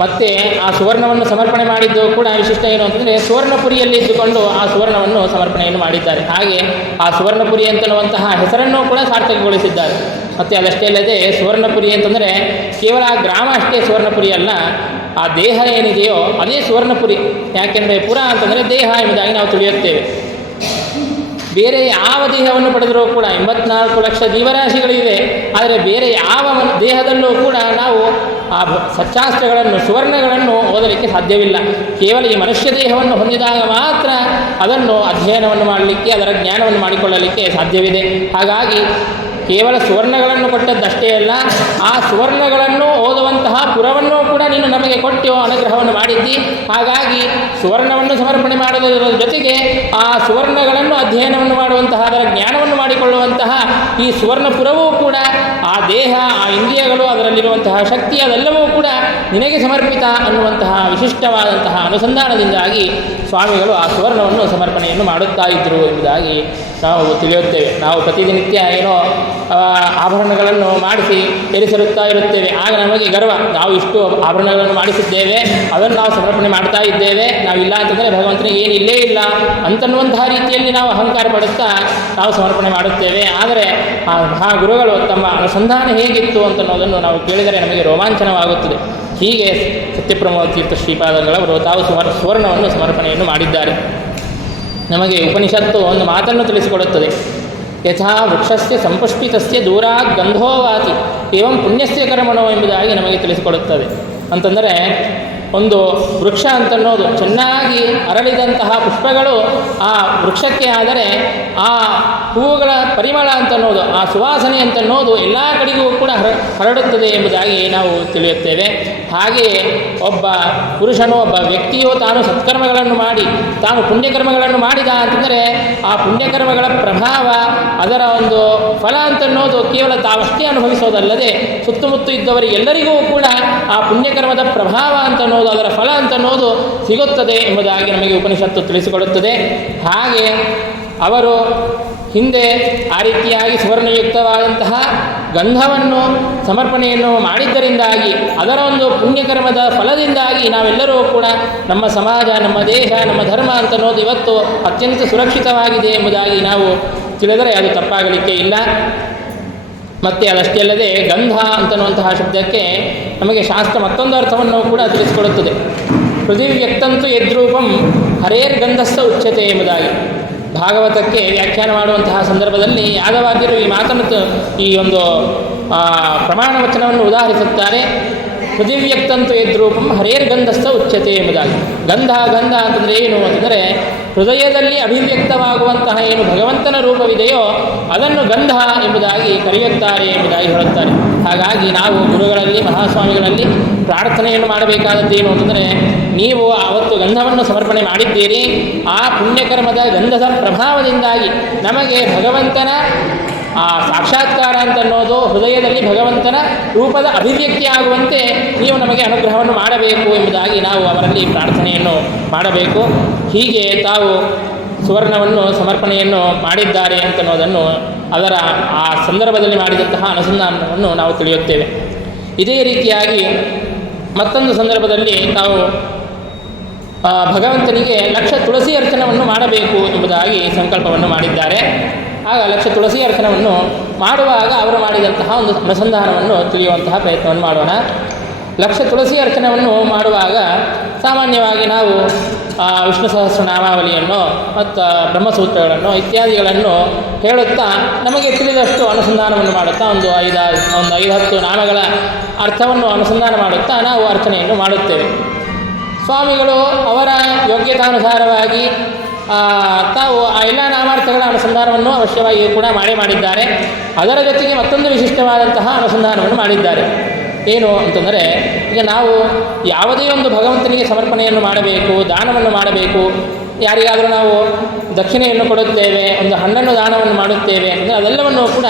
ಮತ್ತು ಆ ಸುವರ್ಣವನ್ನು ಸಮರ್ಪಣೆ ಮಾಡಿದ್ದು ಕೂಡ ವಿಶಿಷ್ಟ ಏನು ಅಂತಂದರೆ ಸುವರ್ಣಪುರಿಯಲ್ಲಿ ಇದ್ದುಕೊಂಡು ಆ ಸುವರ್ಣವನ್ನು ಸಮರ್ಪಣೆಯನ್ನು ಮಾಡಿದ್ದಾರೆ. ಹಾಗೆ ಆ ಸುವರ್ಣಪುರಿ ಅಂತನ್ನುವಂತಹ ಹೆಸರನ್ನು ಕೂಡ ಸಾರ್ಥಕಗೊಳಿಸಿದ್ದಾರೆ. ಮತ್ತು ಅದಷ್ಟೇ ಅಲ್ಲದೆ ಸುವರ್ಣಪುರಿ ಅಂತಂದರೆ ಕೇವಲ ಆ ಗ್ರಾಮ ಅಷ್ಟೇ ಸುವರ್ಣಪುರಿ ಅಲ್ಲ, ಆ ದೇಹ ಏನಿದೆಯೋ ಅದೇ ಸುವರ್ಣಪುರಿ. ಯಾಕೆಂದರೆ ಪುರ ಅಂತಂದರೆ ದೇಹ ಎಂಬುದಾಗಿ ನಾವು ತಿಳಿಯುತ್ತೇವೆ. ಬೇರೆ ಯಾವ ದೇಹವನ್ನು ಪಡೆದರೂ ಕೂಡ 84 ಲಕ್ಷ ಜೀವರಾಶಿಗಳಿವೆ. ಆದರೆ ಬೇರೆ ಯಾವ ದೇಹದಲ್ಲೂ ಕೂಡ ನಾವು ಆ ಸಚ್ಚಾಸ್ತ್ರಗಳನ್ನು ಸುವರ್ಣಗಳನ್ನು ಓದಲಿಕ್ಕೆ ಸಾಧ್ಯವಿಲ್ಲ. ಕೇವಲ ಈ ಮನುಷ್ಯ ದೇಹವನ್ನು ಹೊಂದಿದಾಗ ಮಾತ್ರ ಅದನ್ನು ಅಧ್ಯಯನವನ್ನು ಮಾಡಲಿಕ್ಕೆ, ಅದರ ಜ್ಞಾನವನ್ನು ಮಾಡಿಕೊಳ್ಳಲಿಕ್ಕೆ ಸಾಧ್ಯವಿದೆ. ಹಾಗಾಗಿ ಕೇವಲ ಸುವರ್ಣಗಳನ್ನು ಕೊಟ್ಟದ್ದಷ್ಟೇ ಅಲ್ಲ, ಆ ಸುವರ್ಣಗಳನ್ನು ಓದುವಂತಹ ಪುರವನ್ನು ಕೂಡ ನೀನು ನಮಗೆ ಕೊಟ್ಟು ಅನುಗ್ರಹವನ್ನು ಮಾಡಿದ್ದಿ. ಹಾಗಾಗಿ ಸುವರ್ಣವನ್ನು ಸಮರ್ಪಣೆ ಮಾಡುವುದರ ಜೊತೆಗೆ ಆ ಸುವರ್ಣಗಳನ್ನು ಅಧ್ಯಯನವನ್ನು ಮಾಡುವಂತಹ, ಅದರ ಜ್ಞಾನವನ್ನು ಮಾಡಿಕೊಳ್ಳುವಂತಹ ಈ ಸುವರ್ಣಪುರವೂ ಕೂಡ ಆ ದೇಹ, ಆ ಇಂದ್ರಿಯಗಳು, ಅದರಲ್ಲಿರುವಂತಹ ಶಕ್ತಿ ಅದೆಲ್ಲವೂ ಕೂಡ ನಿನಗೆ ಸಮರ್ಪಿತ ಅನ್ನುವಂತಹ ವಿಶಿಷ್ಟವಾದಂತಹ ಅನುಸಂಧಾನದಿಂದಾಗಿ ಸ್ವಾಮಿಗಳು ಆ ಸುವರ್ಣವನ್ನು ಸಮರ್ಪಣೆಯನ್ನು ಮಾಡುತ್ತಾ ಇದ್ದರು ಎಂಬುದಾಗಿ ನಾವು ತಿಳಿಯುತ್ತೇವೆ. ನಾವು ಪ್ರತಿನಿತ್ಯ ಏನೋ ಆಭರಣಗಳನ್ನು ಮಾಡಿಸಿ ಧರಿಸಿರುತ್ತಾ ಇರುತ್ತೇವೆ. ಆಗ ನಮಗೆ ಗರ್ವ, ನಾವು ಇಷ್ಟು ಆಭರಣಗಳನ್ನು ಮಾಡಿಸಿದ್ದೇವೆ, ಅದನ್ನು ನಾವು ಸಮರ್ಪಣೆ ಮಾಡ್ತಾ ಇದ್ದೇವೆ, ನಾವಿಲ್ಲ ಅಂತಂದರೆ ಭಗವಂತನಿಗೆ ಏನು ಇಲ್ಲೇ ಇಲ್ಲ ಅಂತನ್ನುವಂತಹ ರೀತಿಯಲ್ಲಿ ನಾವು ಅಹಂಕಾರ ಪಡುತ್ತಾ ನಾವು ಸಮರ್ಪಣೆ ಮಾಡುತ್ತೇವೆ. ಆದರೆ ಆ ಮಹಾಗುರುಗಳು ತಮ್ಮ ಅನುಸಂಧಾನ ಹೇಗಿತ್ತು ಅಂತನ್ನೋದನ್ನು ನಾವು ಕೇಳಿದರೆ ನಮಗೆ ರೋಮಾಂಚನವಾಗುತ್ತದೆ. ಹೀಗೆ ಸತ್ಯಪ್ರಮೋದ ತೀರ್ಥ ಶ್ರೀಪಾದಂಗಳವರು ತಾವು ಸುವರ್ಣವನ್ನು ಸಮರ್ಪಣೆಯನ್ನು ಮಾಡಿದ್ದಾರೆ. ನಮಗೆ ಉಪನಿಷತ್ತು ಒಂದು ಮಾತನ್ನು ತಿಳಿಸಿಕೊಡುತ್ತದೆ. ಯಥಾ ವೃಕ್ಷಸ್ಯ ಸಂಪುಷ್ಪಿತಸ್ಯ ದೂರಾತ್ ಗಂಧೋವಾತಿ ಏವಂ ಪುಣ್ಯಸ್ಯ ಕರ್ಮಣೋ ಎಂಬುದಾಗಿ ನಮಗೆ ತಿಳಿಸಿಕೊಡುತ್ತದೆ. ಅಂತಂದರೆ ಒಂದು ವೃಕ್ಷ ಅಂತನ್ನೋದು ಚೆನ್ನಾಗಿ ಅರಳಿದಂತಹ ಪುಷ್ಪಗಳು ಆ ವೃಕ್ಷಕ್ಕೆ ಆದರೆ ಆ ಹೂವುಗಳ ಪರಿಮಳ ಅಂತನ್ನೋದು, ಆ ಸುವಾಸನೆ ಅಂತನ್ನೋದು ಎಲ್ಲ ಕಡೆಗೂ ಕೂಡ ಹರಡುತ್ತದೆ ಎಂಬುದಾಗಿ ನಾವು ತಿಳಿಯುತ್ತೇವೆ. ಹಾಗೆಯೇ ಒಬ್ಬ ಪುರುಷನು, ಒಬ್ಬ ವ್ಯಕ್ತಿಯು ತಾನು ಸತ್ಕರ್ಮಗಳನ್ನು ಮಾಡಿ, ತಾನು ಪುಣ್ಯಕರ್ಮಗಳನ್ನು ಮಾಡಿದ ಅಂತಂದರೆ ಆ ಪುಣ್ಯಕರ್ಮಗಳ ಪ್ರಭಾವ, ಅದರ ಒಂದು ಫಲ ಅಂತನ್ನೋದು ಕೇವಲ ತಾವಷ್ಟೇ ಅನುಭವಿಸೋದಲ್ಲದೆ ಸುತ್ತಮುತ್ತ ಇದ್ದವರಿಗೆಲ್ಲರಿಗೂ ಕೂಡ ಆ ಪುಣ್ಯಕರ್ಮದ ಪ್ರಭಾವ ಅಂತನ್ನೋದು, ಅದರ ಫಲ ಅಂತನ್ನೋದು ಸಿಗುತ್ತದೆ ಎಂಬುದಾಗಿ ನಮಗೆ ಉಪನಿಷತ್ತು ತಿಳಿಸಿಕೊಡುತ್ತದೆ. ಹಾಗೆ ಅವರು ಹಿಂದೆ ಆ ರೀತಿಯಾಗಿ ಸುವರ್ಣಯುಕ್ತವಾದಂತಹ ಗಂಧವನ್ನು ಸಮರ್ಪಣೆಯನ್ನು ಮಾಡಿದ್ದರಿಂದಾಗಿ, ಅದರ ಒಂದು ಪುಣ್ಯಕರ್ಮದ ಫಲದಿಂದಾಗಿ ನಾವೆಲ್ಲರೂ ಕೂಡ ನಮ್ಮ ಸಮಾಜ, ನಮ್ಮ ದೇಶ, ನಮ್ಮ ಧರ್ಮ ಅಂತನ್ನೋದು ಇವತ್ತು ಅತ್ಯಂತ ಸುರಕ್ಷಿತವಾಗಿದೆ ಎಂಬುದಾಗಿ ನಾವು ತಿಳಿದರೆ ಅದು ತಪ್ಪಾಗಲಿಕ್ಕೆ ಇಲ್ಲ. ಮತ್ತು ಅದಷ್ಟೇ ಅಲ್ಲದೆ ಗಂಧ ಅಂತನ್ನುವಂತಹ ಶಬ್ದಕ್ಕೆ ನಮಗೆ ಶಾಸ್ತ್ರ ಮತ್ತೊಂದು ಅರ್ಥವನ್ನು ಕೂಡ ತಿಳಿಸಿಕೊಡುತ್ತದೆ. ಪೃಥಿವ್ಯಕ್ತಂತು ಯದ್ರೂಪಂ ಹರೇರ್ಗಂಧಸ್ಥ ಉಚ್ಯತೆ ಎಂಬುದಾಗಿ ಭಾಗವತಕ್ಕೆ ವ್ಯಾಖ್ಯಾನ ಮಾಡುವಂತಹ ಸಂದರ್ಭದಲ್ಲಿ ಯಾದವಾದ್ಯರು ಈ ಮಾತನ್ನು, ಈ ಒಂದು ಪ್ರಮಾಣ ವಚನವನ್ನು ಉದಾಹರಿಸುತ್ತಾರೆ. ಪೃಥಿವ್ಯಕ್ತಂತು ಯದ್ರೂಪಂ ಹರೇರ್ಗಂಧಸ್ಥ ಉಚ್ಯತೆ ಎಂಬುದಾಗಿ. ಗಂಧ ಅಂತಂದರೆ ಏನು ಅಂತಂದರೆ ಹೃದಯದಲ್ಲಿ ಅಭಿವ್ಯಕ್ತವಾಗುವಂತಹ ಏನು ಭಗವಂತನ ರೂಪವಿದೆಯೋ ಅದನ್ನು ಗಂಧ ಎಂಬುದಾಗಿ ಕರೆಯುತ್ತಾರೆ ಎಂಬುದಾಗಿ ಹೇಳುತ್ತಾರೆ. ಹಾಗಾಗಿ ನಾವು ಗುರುಗಳಲ್ಲಿ, ಮಹಾಸ್ವಾಮಿಗಳಲ್ಲಿ ಪ್ರಾರ್ಥನೆಯನ್ನು ಮಾಡಬೇಕಾದದ್ದೇನು ಅಂತಂದರೆ, ನೀವು ಆವತ್ತು ಗಂಧವನ್ನು ಸಮರ್ಪಣೆ ಮಾಡಿದ್ದೀರಿ, ಆ ಪುಣ್ಯಕರ್ಮದ ಗಂಧದ ಪ್ರಭಾವದಿಂದಾಗಿ ನಮಗೆ ಭಗವಂತನ ಆ ಸಾಕ್ಷಾತ್ಕಾರ ಅಂತನ್ನೋದು ಹೃದಯದಲ್ಲಿ ಭಗವಂತನ ರೂಪದ ಅಭಿವ್ಯಕ್ತಿ ಆಗುವಂತೆ ನೀವು ನಮಗೆ ಅನುಗ್ರಹವನ್ನು ಮಾಡಬೇಕು ಎಂಬುದಾಗಿ ನಾವು ಅವರಲ್ಲಿ ಪ್ರಾರ್ಥನೆಯನ್ನು ಮಾಡಬೇಕು. ಹೀಗೆ ತಾವು ಸುವರ್ಣವನ್ನು ಸಮರ್ಪಣೆಯನ್ನು ಮಾಡಿದ್ದಾರೆ ಅಂತನ್ನೋದನ್ನು, ಅದರ ಆ ಸಂದರ್ಭದಲ್ಲಿ ಮಾಡಿದಂತಹ ಅನುಸಂಧಾನವನ್ನು ನಾವು ತಿಳಿಯುತ್ತೇವೆ. ಇದೇ ರೀತಿಯಾಗಿ ಮತ್ತೊಂದು ಸಂದರ್ಭದಲ್ಲಿ ನಾವು ಭಗವಂತನಿಗೆ 1,00,000 ತುಳಸಿ ಅರ್ಚನವನ್ನು ಮಾಡಬೇಕು ಎಂಬುದಾಗಿ ಸಂಕಲ್ಪವನ್ನು ಮಾಡಿದ್ದಾರೆ. ಆಗ 1,00,000 ತುಳಸಿ ಅರ್ಚನವನ್ನು ಮಾಡುವಾಗ ಅವರು ಮಾಡಿದಂತಹ ಒಂದು ಅನುಸಂಧಾನವನ್ನು ತಿಳಿಯುವಂತಹ ಪ್ರಯತ್ನವನ್ನು ಮಾಡೋಣ. 1,00,000 ತುಳಸಿ ಅರ್ಚನವನ್ನು ಮಾಡುವಾಗ ಸಾಮಾನ್ಯವಾಗಿ ನಾವು ವಿಷ್ಣು ಸಹಸ್ರನಾಮಾವಳಿಯನ್ನು ಮತ್ತು ಬ್ರಹ್ಮಸೂತ್ರಗಳನ್ನು ಇತ್ಯಾದಿಗಳನ್ನು ಹೇಳುತ್ತಾ ನಮಗೆ ತಿಳಿದಷ್ಟು ಅನುಸಂಧಾನವನ್ನು ಮಾಡುತ್ತಾ ಒಂದು 5-10 ನಾಮಗಳ ಅರ್ಥವನ್ನು ಅನುಸಂಧಾನ ಮಾಡುತ್ತಾ ನಾವು ಅರ್ಚನೆಯನ್ನು ಮಾಡುತ್ತೇವೆ. ಸ್ವಾಮಿಗಳು ಅವರ ಯೋಗ್ಯತಾನುಸಾರವಾಗಿ ತಾವು ಆ ಎಲ್ಲ ನಾಮಾರ್ಥಗಳ ಅನುಸಂಧಾನವನ್ನು ಅವಶ್ಯವಾಗಿಯೂ ಕೂಡ ಮಾಡಿದ್ದಾರೆ. ಅದರ ಜೊತೆಗೆ ಮತ್ತೊಂದು ವಿಶಿಷ್ಟವಾದಂತಹ ಅನುಸಂಧಾನವನ್ನು ಮಾಡಿದ್ದಾರೆ. ಏನು ಅಂತಂದರೆ, ಈಗ ನಾವು ಯಾವುದೇ ಒಂದು ಭಗವಂತನಿಗೆ ಸಮರ್ಪಣೆಯನ್ನು ಮಾಡಬೇಕು, ದಾನವನ್ನು ಮಾಡಬೇಕು, ಯಾರಿಗಾದರೂ ನಾವು ದಕ್ಷಿಣೆಯನ್ನು ಕೊಡುತ್ತೇವೆ, ಒಂದು ಹಣ್ಣನ್ನು ದಾನವನ್ನು ಮಾಡುತ್ತೇವೆ ಅಂತಂದರೆ ಅದೆಲ್ಲವನ್ನು ಕೂಡ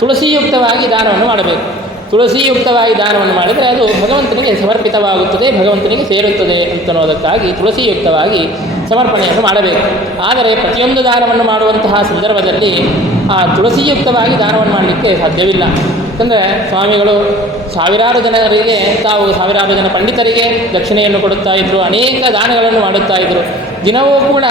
ತುಳಸಿಯುಕ್ತವಾಗಿ ದಾನವನ್ನು ಮಾಡಬೇಕು. ತುಳಸಿಯುಕ್ತವಾಗಿ ದಾನವನ್ನು ಮಾಡಿದರೆ ಅದು ಭಗವಂತನಿಗೆ ಸಮರ್ಪಿತವಾಗುತ್ತದೆ, ಭಗವಂತನಿಗೆ ಸೇರುತ್ತದೆ ಅಂತನ್ನೋದಕ್ಕಾಗಿ ತುಳಸಿಯುಕ್ತವಾಗಿ ಸಮರ್ಪಣೆಯನ್ನು ಮಾಡಬೇಕು. ಆದರೆ ಪ್ರತಿಯೊಂದು ದಾನವನ್ನು ಮಾಡುವಂತಹ ಸಂದರ್ಭದಲ್ಲಿ ಆ ತುಳಸಿಯುಕ್ತವಾಗಿ ದಾನವನ್ನು ಮಾಡಲಿಕ್ಕೆ ಸಾಧ್ಯವಿಲ್ಲ. ಯಾಕಂದರೆ ಸ್ವಾಮಿಗಳು ಸಾವಿರಾರು ಜನರಿಗೆ, ತಾವು ಸಾವಿರಾರು ಜನ ಪಂಡಿತರಿಗೆ ದಕ್ಷಿಣೆಯನ್ನು ಕೊಡುತ್ತಾ ಇದ್ದರು, ಅನೇಕ ದಾನಗಳನ್ನು ಮಾಡುತ್ತಾ ಇದ್ದರು. ದಿನವೂ ಕೂಡ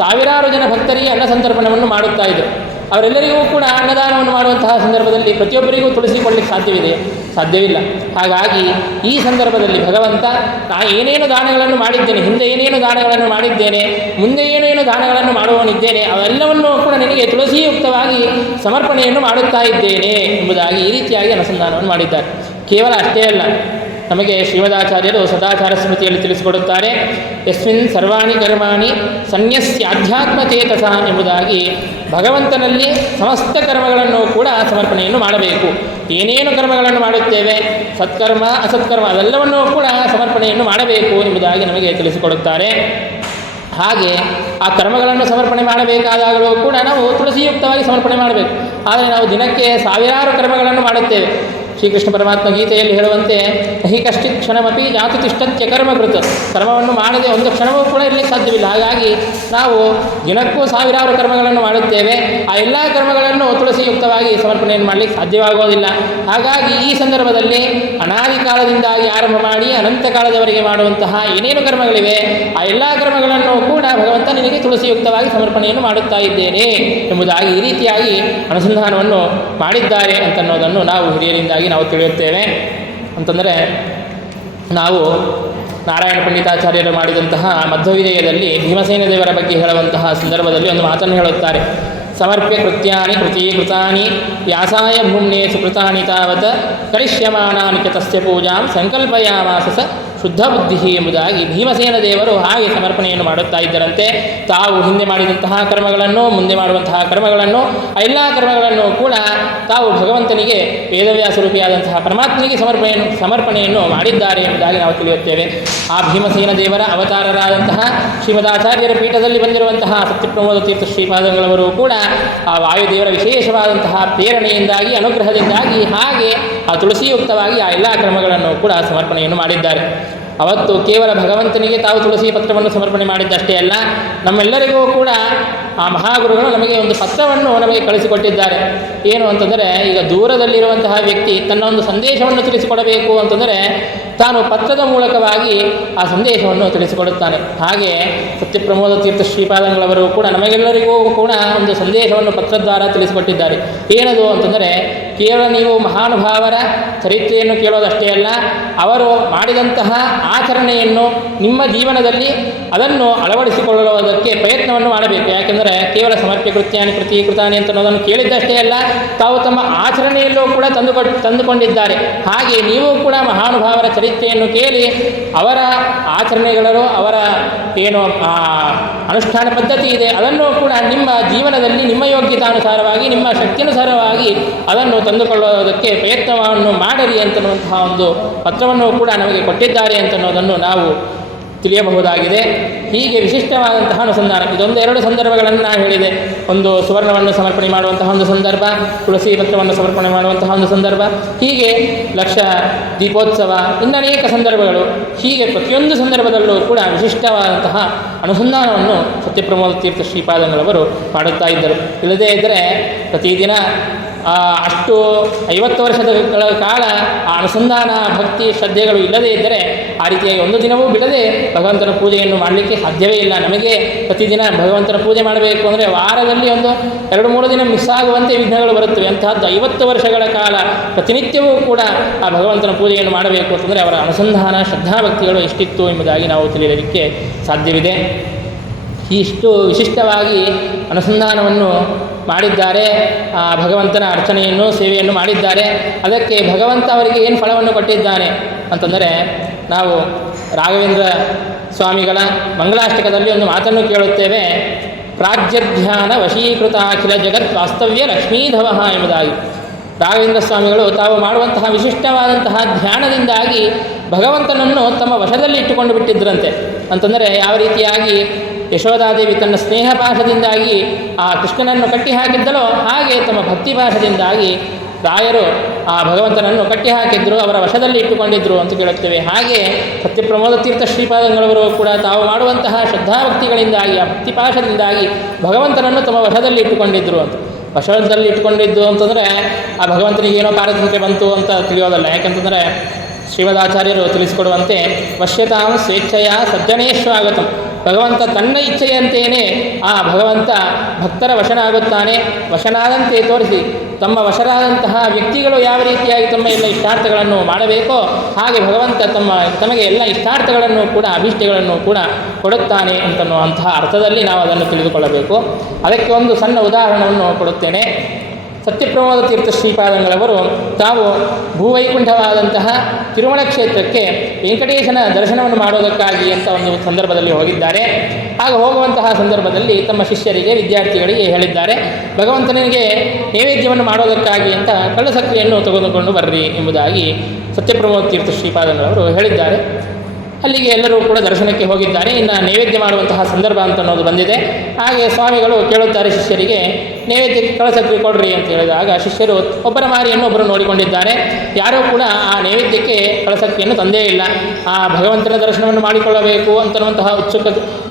ಸಾವಿರಾರು ಜನ ಭಕ್ತರಿಗೆ ಅನ್ನ ಸಂತರ್ಪಣವನ್ನು ಮಾಡುತ್ತಾ ಇದ್ದರು. ಅವರೆಲ್ಲರಿಗೂ ಕೂಡ ಅನ್ನದಾನವನ್ನು ಮಾಡುವಂತಹ ಸಂದರ್ಭದಲ್ಲಿ ಪ್ರತಿಯೊಬ್ಬರಿಗೂ ತುಳಸಿಕೊಳ್ಳಲಿಕ್ಕೆ ಸಾಧ್ಯವಿಲ್ಲ. ಹಾಗಾಗಿ ಈ ಸಂದರ್ಭದಲ್ಲಿ ಭಗವಂತ ಏನೇನು ದಾನಗಳನ್ನು ಮಾಡಿದ್ದೇನೆ, ಹಿಂದೆ ಏನೇನು ದಾನಗಳನ್ನು ಮಾಡಿದ್ದೇನೆ, ಮುಂದೆ ಏನೇನು ದಾನಗಳನ್ನು ಮಾಡುವವನಿದ್ದೇನೆ, ಅವೆಲ್ಲವನ್ನೂ ಕೂಡ ನಿನಗೆ ತುಳಸಿಯುಕ್ತವಾಗಿ ಸಮರ್ಪಣೆಯನ್ನು ಮಾಡುತ್ತಾ ಇದ್ದೇನೆ ಎಂಬುದಾಗಿ ಈ ರೀತಿಯಾಗಿ ಅನುಸಂಧಾನವನ್ನು ಮಾಡಿದ್ದಾರೆ. ಕೇವಲ ಅಷ್ಟೇ ಅಲ್ಲ, ನಮಗೆ ಶ್ರೀಮದಾಚಾರ್ಯರು ಸದಾಚಾರ ಸ್ಮೃತಿಯಲ್ಲಿ ತಿಳಿಸಿಕೊಡುತ್ತಾರೆ, ಯಸ್ಮಿನ್ ಸರ್ವಾಣಿ ಕರ್ಮಾಣಿ ಸನ್ಯಸ್ಯಾಧ್ಯಾತ್ಮಚೇತಸ ಎಂಬುದಾಗಿ ಭಗವಂತನಲ್ಲಿ ಸಮಸ್ತ ಕರ್ಮಗಳನ್ನು ಕೂಡ ಸಮರ್ಪಣೆಯನ್ನು ಮಾಡಬೇಕು. ಏನೇನು ಕರ್ಮಗಳನ್ನು ಮಾಡುತ್ತೇವೆ, ಸತ್ಕರ್ಮ ಅಸತ್ಕರ್ಮ ಅವೆಲ್ಲವನ್ನೂ ಕೂಡ ಸಮರ್ಪಣೆಯನ್ನು ಮಾಡಬೇಕು ಎಂಬುದಾಗಿ ನಮಗೆ ತಿಳಿಸಿಕೊಡುತ್ತಾರೆ. ಹಾಗೆ ಆ ಕರ್ಮಗಳನ್ನು ಸಮರ್ಪಣೆ ಮಾಡಬೇಕಾದಾಗಲೂ ಕೂಡ ನಾವು ತುಳಸಿಯುಕ್ತವಾಗಿ ಸಮರ್ಪಣೆ ಮಾಡಬೇಕು. ಆದರೆ ನಾವು ದಿನಕ್ಕೆ ಸಾವಿರಾರು ಕರ್ಮಗಳನ್ನು ಮಾಡುತ್ತೇವೆ. ಶ್ರೀಕೃಷ್ಣ ಪರಮಾತ್ಮ ಗೀತೆಯಲ್ಲಿ ಹೇಳುವಂತೆ, ಹಿ ಕಶ್ಚಿತ್ ಕ್ಷಣಮಪಿ ಜಾತು ತಿಷ್ಠತ್ಯ ಕರ್ಮಕೃತ, ಕರ್ಮವನ್ನು ಮಾಡದೆ ಒಂದು ಕ್ಷಣವೂ ಕೂಡ ಇರಲಿಕ್ಕೆ ಸಾಧ್ಯವಿಲ್ಲ. ಹಾಗಾಗಿ ನಾವು ದಿನಕ್ಕೂ ಸಾವಿರಾರು ಕರ್ಮಗಳನ್ನು ಮಾಡುತ್ತೇವೆ. ಆ ಎಲ್ಲ ಕರ್ಮಗಳನ್ನು ತುಳಸಿಯುಕ್ತವಾಗಿ ಸಮರ್ಪಣೆಯನ್ನು ಮಾಡಲಿಕ್ಕೆ ಸಾಧ್ಯವಾಗುವುದಿಲ್ಲ. ಹಾಗಾಗಿ ಈ ಸಂದರ್ಭದಲ್ಲಿ ಅನಾದಿ ಕಾಲದಿಂದಾಗಿ ಆರಂಭ ಮಾಡಿ ಅನಂತ ಕಾಲದವರೆಗೆ ಮಾಡುವಂತಹ ಏನೇನು ಕರ್ಮಗಳಿವೆ, ಆ ಎಲ್ಲ ಕರ್ಮಗಳನ್ನು ಕೂಡ ಭಗವಂತ ನಿನಗೆ ತುಳಸಿಯುಕ್ತವಾಗಿ ಸಮರ್ಪಣೆಯನ್ನು ಮಾಡುತ್ತಾ ಇದ್ದೇನೆ ಎಂಬುದಾಗಿ ಈ ರೀತಿಯಾಗಿ ಅನುಸಂಧಾನವನ್ನು ಮಾಡಿದ್ದಾರೆ ಅಂತನ್ನೋದನ್ನು ನಾವು ಹಿರಿಯರಿಂದಾಗಿ ನಾವು ತಿಳಿಯುತ್ತೇವೆ. ಅಂತಂದರೆ ನಾವು ನಾರಾಯಣ ಪಂಡಿತಾಚಾರ್ಯರು ಮಾಡಿದಂತಹ ಮಧ್ವವಿಜಯದಲ್ಲಿ ಭೀಮಸೇನ ದೇವರ ಬಗ್ಗೆ ಹೇಳುವಂತಹ ಸಂದರ್ಭದಲ್ಲಿ ಒಂದು ಮಾತನ್ನು ಹೇಳುತ್ತಾರೆ. ಸಮರ್ಪ್ಯ ಕೃತ್ಯಾನಿ ಕೃತೀಕೃತಾನಿ ವ್ಯಾಸಾಯ ಭೂಮ್ನೇ ಸುಕೃತಾನಿ ತಾವತ್ ಕರಿಷ್ಯಮಾಣಾನಿ ಚ ತಸ್ಯ ಪೂಜಾಂ ಸಂಕಲ್ಪಯಾಮಾಸ ಸ ಶುದ್ಧ ಬುದ್ಧಿ ಎಂಬುದಾಗಿ ಭೀಮಸೇನ ದೇವರು ಹಾಗೆ ಸಮರ್ಪಣೆಯನ್ನು ಮಾಡುತ್ತಾ ಇದ್ದರಂತೆ. ತಾವು ಹಿಂದೆ ಮಾಡಿದಂತಹ ಕರ್ಮಗಳನ್ನು, ಮುಂದೆ ಮಾಡುವಂತಹ ಕರ್ಮಗಳನ್ನು, ಆ ಎಲ್ಲ ಕರ್ಮಗಳನ್ನು ಕೂಡ ತಾವು ಭಗವಂತನಿಗೆ ವೇದವ್ಯಾಸ ರೂಪಿಯಾದಂತಹ ಪರಮಾತ್ಮನಿಗೆ ಸಮರ್ಪಣೆಯನ್ನು ಮಾಡಿದ್ದಾರೆ ಎಂಬುದಾಗಿ ನಾವು ತಿಳಿಯುತ್ತೇವೆ. ಆ ಭೀಮಸೇನ ದೇವರ ಅವತಾರರಾದಂತಹ ಶ್ರೀಮದಾಚಾರ್ಯರ ಪೀಠದಲ್ಲಿ ಬಂದಿರುವಂತಹ ಸತ್ಯಪ್ರಮೋದ ತೀರ್ಥ ಶ್ರೀಪಾದಗಳವರು ಕೂಡ ಆ ವಾಯುದೇವರ ವಿಶೇಷವಾದಂತಹ ಪ್ರೇರಣೆಯಿಂದಾಗಿ, ಅನುಗ್ರಹದಿಂದಾಗಿ ಹಾಗೆ ಆ ತುಳಸಿಯುಕ್ತವಾಗಿ ಆ ಎಲ್ಲ ಕರ್ಮಗಳನ್ನು ಕೂಡ ಸಮರ್ಪಣೆಯನ್ನು ಮಾಡಿದ್ದಾರೆ. ಅವತ್ತು ಕೇವಲ ಭಗವಂತನಿಗೆ ತಾವು ತುಳಸಿ ಪತ್ರವನ್ನು ಸಮರ್ಪಣೆ ಮಾಡಿದ್ದಷ್ಟೇ ಅಲ್ಲ, ನಮ್ಮೆಲ್ಲರಿಗೂ ಕೂಡ ಆ ಮಹಾಗುರುಗಳು ನಮಗೆ ಒಂದು ಪತ್ರವನ್ನು ನಮಗೆ ಕಳಿಸಿಕೊಟ್ಟಿದ್ದಾರೆ. ಏನು ಅಂತಂದರೆ, ಈಗ ದೂರದಲ್ಲಿರುವಂತಹ ವ್ಯಕ್ತಿ ತನ್ನ ಒಂದು ಸಂದೇಶವನ್ನು ತಿಳಿಸಿಕೊಡಬೇಕು ಅಂತಂದರೆ ತಾನು ಪತ್ರದ ಮೂಲಕವಾಗಿ ಆ ಸಂದೇಶವನ್ನು ತಿಳಿಸಿಕೊಡುತ್ತಾನೆ. ಹಾಗೆ ಸತ್ಯಪ್ರಮೋದ ತೀರ್ಥ ಶ್ರೀಪಾದಂಗಳವರು ಕೂಡ ನಮಗೆಲ್ಲರಿಗೂ ಕೂಡ ಒಂದು ಸಂದೇಶವನ್ನು ಪತ್ರದ್ವಾರ ತಿಳಿಸಿಕೊಟ್ಟಿದ್ದಾರೆ. ಏನದು ಅಂತಂದರೆ, ಕೇವಲ ನೀವು ಮಹಾನುಭಾವರ ಚರಿತ್ರೆಯನ್ನು ಕೇಳೋದಷ್ಟೇ ಅಲ್ಲ, ಅವರು ಮಾಡಿದಂತಹ ಆಚರಣೆಯನ್ನು ನಿಮ್ಮ ಜೀವನದಲ್ಲಿ ಅದನ್ನು ಅಳವಡಿಸಿಕೊಳ್ಳುವುದಕ್ಕೆ ಪ್ರಯತ್ನವನ್ನು ಮಾಡಬೇಕು. ಯಾಕೆಂದರೆ ಕೇವಲ ಸಮರ್ಪ್ಯ ಕೃತ್ಯಾನಿ ಕೃತೀಕೃತಾನಿ ಅಂತ ಅನ್ನೋದನ್ನು ಕೇಳಿದ್ದಷ್ಟೇ ಅಲ್ಲ, ತಾವು ತಮ್ಮ ಆಚರಣೆಯಲ್ಲೂ ಕೂಡ ತಂದುಕೊಂಡಿದ್ದಾರೆ. ಹಾಗೆ ನೀವು ಕೂಡ ಮಹಾನುಭಾವರ ಚರಿತ್ರೆಯನ್ನು ಕೇಳಿ ಅವರ ಆಚರಣೆಗಳು, ಅವರ ಏನು ಅನುಷ್ಠಾನ ಪದ್ಧತಿ ಇದೆ ಅದನ್ನು ಕೂಡ ನಿಮ್ಮ ಜೀವನದಲ್ಲಿ ನಿಮ್ಮ ಯೋಗ್ಯತಾನುಸಾರವಾಗಿ, ನಿಮ್ಮ ಶಕ್ತಿಯನುಸಾರವಾಗಿ ಅದನ್ನು ತಂದುಕೊಳ್ಳುವುದಕ್ಕೆ ಪ್ರಯತ್ನವನ್ನು ಮಾಡಿರಿ ಅಂತನ್ನುವಂತಹ ಒಂದು ಪತ್ರವನ್ನು ಕೂಡ ನಮಗೆ ಕೊಟ್ಟಿದ್ದಾರೆ ಅಂತನ್ನೋದನ್ನು ನಾವು ತಿಳಿಯಬಹುದಾಗಿದೆ. ಹೀಗೆ ವಿಶಿಷ್ಟವಾದಂತಹ ಅನುಸಂಧಾನ, ಇದೊಂದೆರಡು ಸಂದರ್ಭಗಳನ್ನು ನಾನು ಹೇಳಿದೆ. ಒಂದು ಸುವರ್ಣವನ್ನು ಸಮರ್ಪಣೆ ಮಾಡುವಂತಹ ಒಂದು ಸಂದರ್ಭ, ತುಳಸಿ ಪತ್ರವನ್ನು ಸಮರ್ಪಣೆ ಮಾಡುವಂತಹ ಒಂದು ಸಂದರ್ಭ, ಹೀಗೆ ಲಕ್ಷ ದೀಪೋತ್ಸವ, ಇನ್ನನೇಕ ಸಂದರ್ಭಗಳು. ಹೀಗೆ ಪ್ರತಿಯೊಂದು ಸಂದರ್ಭದಲ್ಲೂ ಕೂಡ ವಿಶಿಷ್ಟವಾದಂತಹ ಅನುಸಂಧಾನವನ್ನು ಸತ್ಯಪ್ರಮೋದ ತೀರ್ಥ ಶ್ರೀಪಾದಂಗಳವರು ಮಾಡುತ್ತಾ ಇದ್ದರು. ಇಲ್ಲದೇ ಇದ್ದರೆ ಪ್ರತಿದಿನ ಅಷ್ಟು 50 ವರ್ಷಗಳ ಕಾಲ ಆ ಅನುಸಂಧಾನ, ಭಕ್ತಿ, ಶ್ರದ್ಧೆಗಳು ಇಲ್ಲದೇ ಇದ್ದರೆ ಆ ರೀತಿಯಾಗಿ ಒಂದು ದಿನವೂ ಬಿಡದೆ ಭಗವಂತನ ಪೂಜೆಯನ್ನು ಮಾಡಲಿಕ್ಕೆ ಸಾಧ್ಯವೇ ಇಲ್ಲ. ನಮಗೆ ಪ್ರತಿದಿನ ಭಗವಂತನ ಪೂಜೆ ಮಾಡಬೇಕು ಅಂದರೆ ವಾರದಲ್ಲಿ ಒಂದು 2-3 ದಿನ ಮಿಸ್ ಆಗುವಂತೆ ವಿಘ್ನಗಳು ಬರುತ್ತವೆ. ಅಂತಹದ್ದು 50 ವರ್ಷಗಳ ಕಾಲ ಪ್ರತಿನಿತ್ಯವೂ ಕೂಡ ಆ ಭಗವಂತನ ಪೂಜೆಯನ್ನು ಮಾಡಬೇಕು ಅಂತಂದರೆ ಅವರ ಅನುಸಂಧಾನ, ಶ್ರದ್ಧಾಭಕ್ತಿಗಳು ಎಷ್ಟಿತ್ತು ಎಂಬುದಾಗಿ ನಾವು ತಿಳಿಯಲಿಕ್ಕೆ ಸಾಧ್ಯವಿದೆ. ಇಷ್ಟು ವಿಶಿಷ್ಟವಾಗಿ ಅನುಸಂಧಾನವನ್ನು ಮಾಡಿದ್ದಾರೆ, ಭಗವಂತನ ಅರ್ಚನೆಯನ್ನು ಸೇವೆಯನ್ನು ಮಾಡಿದ್ದಾರೆ. ಅದಕ್ಕೆ ಭಗವಂತ ಅವರಿಗೆ ಏನು ಫಲವನ್ನು ಕೊಟ್ಟಿದ್ದಾನೆ ಅಂತಂದರೆ, ನಾವು ರಾಘವೇಂದ್ರ ಸ್ವಾಮಿಗಳ ಮಂಗಳಾಷ್ಟಕದಲ್ಲಿ ಒಂದು ಮಾತನ್ನು ಕೇಳುತ್ತೇವೆ, ಪ್ರಾಜ್ಯಧ್ಯಾನ ವಶೀಕೃತ ಅಖಿಲ ಜಗತ್ ವಾಸ್ತವ್ಯ ಲಕ್ಷ್ಮೀಧವ ಎಂಬುದಾಗಿ. ರಾಘವೇಂದ್ರ ಸ್ವಾಮಿಗಳು ತಾವು ಮಾಡುವಂತಹ ವಿಶಿಷ್ಟವಾದಂತಹ ಧ್ಯಾನದಿಂದಾಗಿ ಭಗವಂತನನ್ನು ತಮ್ಮ ವಶದಲ್ಲಿ ಇಟ್ಟುಕೊಂಡು ಬಿಟ್ಟಿದ್ದರಂತೆ. ಅಂತಂದರೆ ಯಾವ ರೀತಿಯಾಗಿ ಯಶೋಧಾದೇವಿ ತನ್ನ ಸ್ನೇಹ ಪಾಶದಿಂದಾಗಿ ಆ ಕೃಷ್ಣನನ್ನು ಕಟ್ಟಿ ಹಾಕಿದ್ದಳೋ ಹಾಗೆ ತಮ್ಮ ಭಕ್ತಿ ಪಾಶದಿಂದಾಗಿ ರಾಯರು ಆ ಭಗವಂತನನ್ನು ಕಟ್ಟಿ ಹಾಕಿದ್ರು, ಅವರ ವಶದಲ್ಲಿ ಇಟ್ಟುಕೊಂಡಿದ್ರು ಅಂತ ಕೇಳುತ್ತೇವೆ. ಹಾಗೆ ಸತ್ಯಪ್ರಮೋದ ತೀರ್ಥ ಶ್ರೀಪಾದಂಗಳವರು ಕೂಡ ತಾವು ಮಾಡುವಂತಹ ಶ್ರದ್ಧಾಭಕ್ತಿಗಳಿಂದಾಗಿ ಆ ಭಕ್ತಿಪಾಶದಿಂದಾಗಿ ಭಗವಂತನನ್ನು ತಮ್ಮ ವಶದಲ್ಲಿ ಇಟ್ಟುಕೊಂಡಿದ್ರು ಅಂತ. ವಶದಲ್ಲಿ ಇಟ್ಕೊಂಡಿದ್ದು ಅಂತಂದರೆ ಆ ಭಗವಂತನಿಗೆ ಏನೋ ಪಾರತಂತ್ರ್ಯ ಬಂತು ಅಂತ ತಿಳಿಯೋದಲ್ಲ. ಯಾಕಂತಂದರೆ ಶ್ರೀಮದಾಚಾರ್ಯರು ತಿಳಿಸಿಕೊಡುವಂತೆ ವಶ್ಯತಾಂ ಸ್ವೇಚ್ಛೆಯ ಸಜ್ಜನೇಶ್ವಾಗತಂ, ಭಗವಂತ ತನ್ನ ಇಚ್ಛೆಯಂತೆಯೇ ಆ ಭಗವಂತ ಭಕ್ತರ ವಶನಾಗುತ್ತಾನೆ. ವಶನಾದಂತೆ ತೋರಿಸಿ ತಮ್ಮ ವಶರಾದಂತಹ ವ್ಯಕ್ತಿಗಳು ಯಾವ ರೀತಿಯಾಗಿ ತಮ್ಮ ಎಲ್ಲ ಇಷ್ಟಾರ್ಥಗಳನ್ನು ಮಾಡಬೇಕೋ ಹಾಗೆ ಭಗವಂತ ತಮಗೆ ಎಲ್ಲ ಇಷ್ಟಾರ್ಥಗಳನ್ನು ಕೂಡ ಅಭೀಷ್ಟಗಳನ್ನು ಕೂಡ ಕೊಡುತ್ತಾನೆ ಅಂತನ್ನುವಂತಹ ಅರ್ಥದಲ್ಲಿ ನಾವು ಅದನ್ನು ತಿಳಿದುಕೊಳ್ಳಬೇಕು. ಅದಕ್ಕೆ ಒಂದು ಸಣ್ಣ ಉದಾಹರಣೆಯನ್ನು ಕೊಡುತ್ತೇನೆ. ಸತ್ಯಪ್ರಮೋದ ತೀರ್ಥ ಶ್ರೀಪಾದಂಗಳವರು ತಾವು ಭೂವೈಕುಂಠವಾದಂತಹ ತಿರುಮಲ ಕ್ಷೇತ್ರಕ್ಕೆ ವೆಂಕಟೇಶನ ದರ್ಶನವನ್ನು ಮಾಡೋದಕ್ಕಾಗಿ ಅಂತ ಒಂದು ಸಂದರ್ಭದಲ್ಲಿ ಹೋಗಿದ್ದಾರೆ. ಆಗ ಹೋಗುವಂತಹ ಸಂದರ್ಭದಲ್ಲಿ ತಮ್ಮ ಶಿಷ್ಯರಿಗೆ ವಿದ್ಯಾರ್ಥಿಗಳಿಗೆ ಹೇಳಿದ್ದಾರೆ, ಭಗವಂತನಿಗೆ ನೈವೇದ್ಯವನ್ನು ಮಾಡೋದಕ್ಕಾಗಿ ಅಂತ ಕಳ್ಳಸಕ್ರಿಯನ್ನು ತೆಗೆದುಕೊಂಡು ಬರ್ರಿ ಎಂಬುದಾಗಿ ಸತ್ಯಪ್ರಮೋದ ತೀರ್ಥ ಶ್ರೀಪಾದಂಗಳವರು ಹೇಳಿದ್ದಾರೆ. ಅಲ್ಲಿಗೆ ಎಲ್ಲರೂ ಕೂಡ ದರ್ಶನಕ್ಕೆ ಹೋಗಿದ್ದಾರೆ. ಇನ್ನು ನೈವೇದ್ಯ ಮಾಡುವಂತಹ ಸಂದರ್ಭ ಅಂತ ಅನ್ನೋದು ಬಂದಿದೆ. ಹಾಗೆ ಸ್ವಾಮಿಗಳು ಕೇಳುತ್ತಾರೆ ಶಿಷ್ಯರಿಗೆ, ನೈವೇದ್ಯಕ್ಕೆ ಕಳಸಕ್ರಿ ಕೊಡ್ರಿ ಅಂತ ಹೇಳಿದಾಗ ಶಿಷ್ಯರು ಒಬ್ಬರ ಮಾರಿಯನ್ನು ಒಬ್ಬರು ನೋಡಿಕೊಂಡಿದ್ದಾರೆ. ಯಾರೂ ಕೂಡ ಆ ನೈವೇದ್ಯಕ್ಕೆ ಕಳಸಕ್ರಿಯನ್ನು ತಂದೇ ಇಲ್ಲ. ಆ ಭಗವಂತನ ದರ್ಶನವನ್ನು ಮಾಡಿಕೊಳ್ಳಬೇಕು ಅಂತನ್ನುವಂತಹ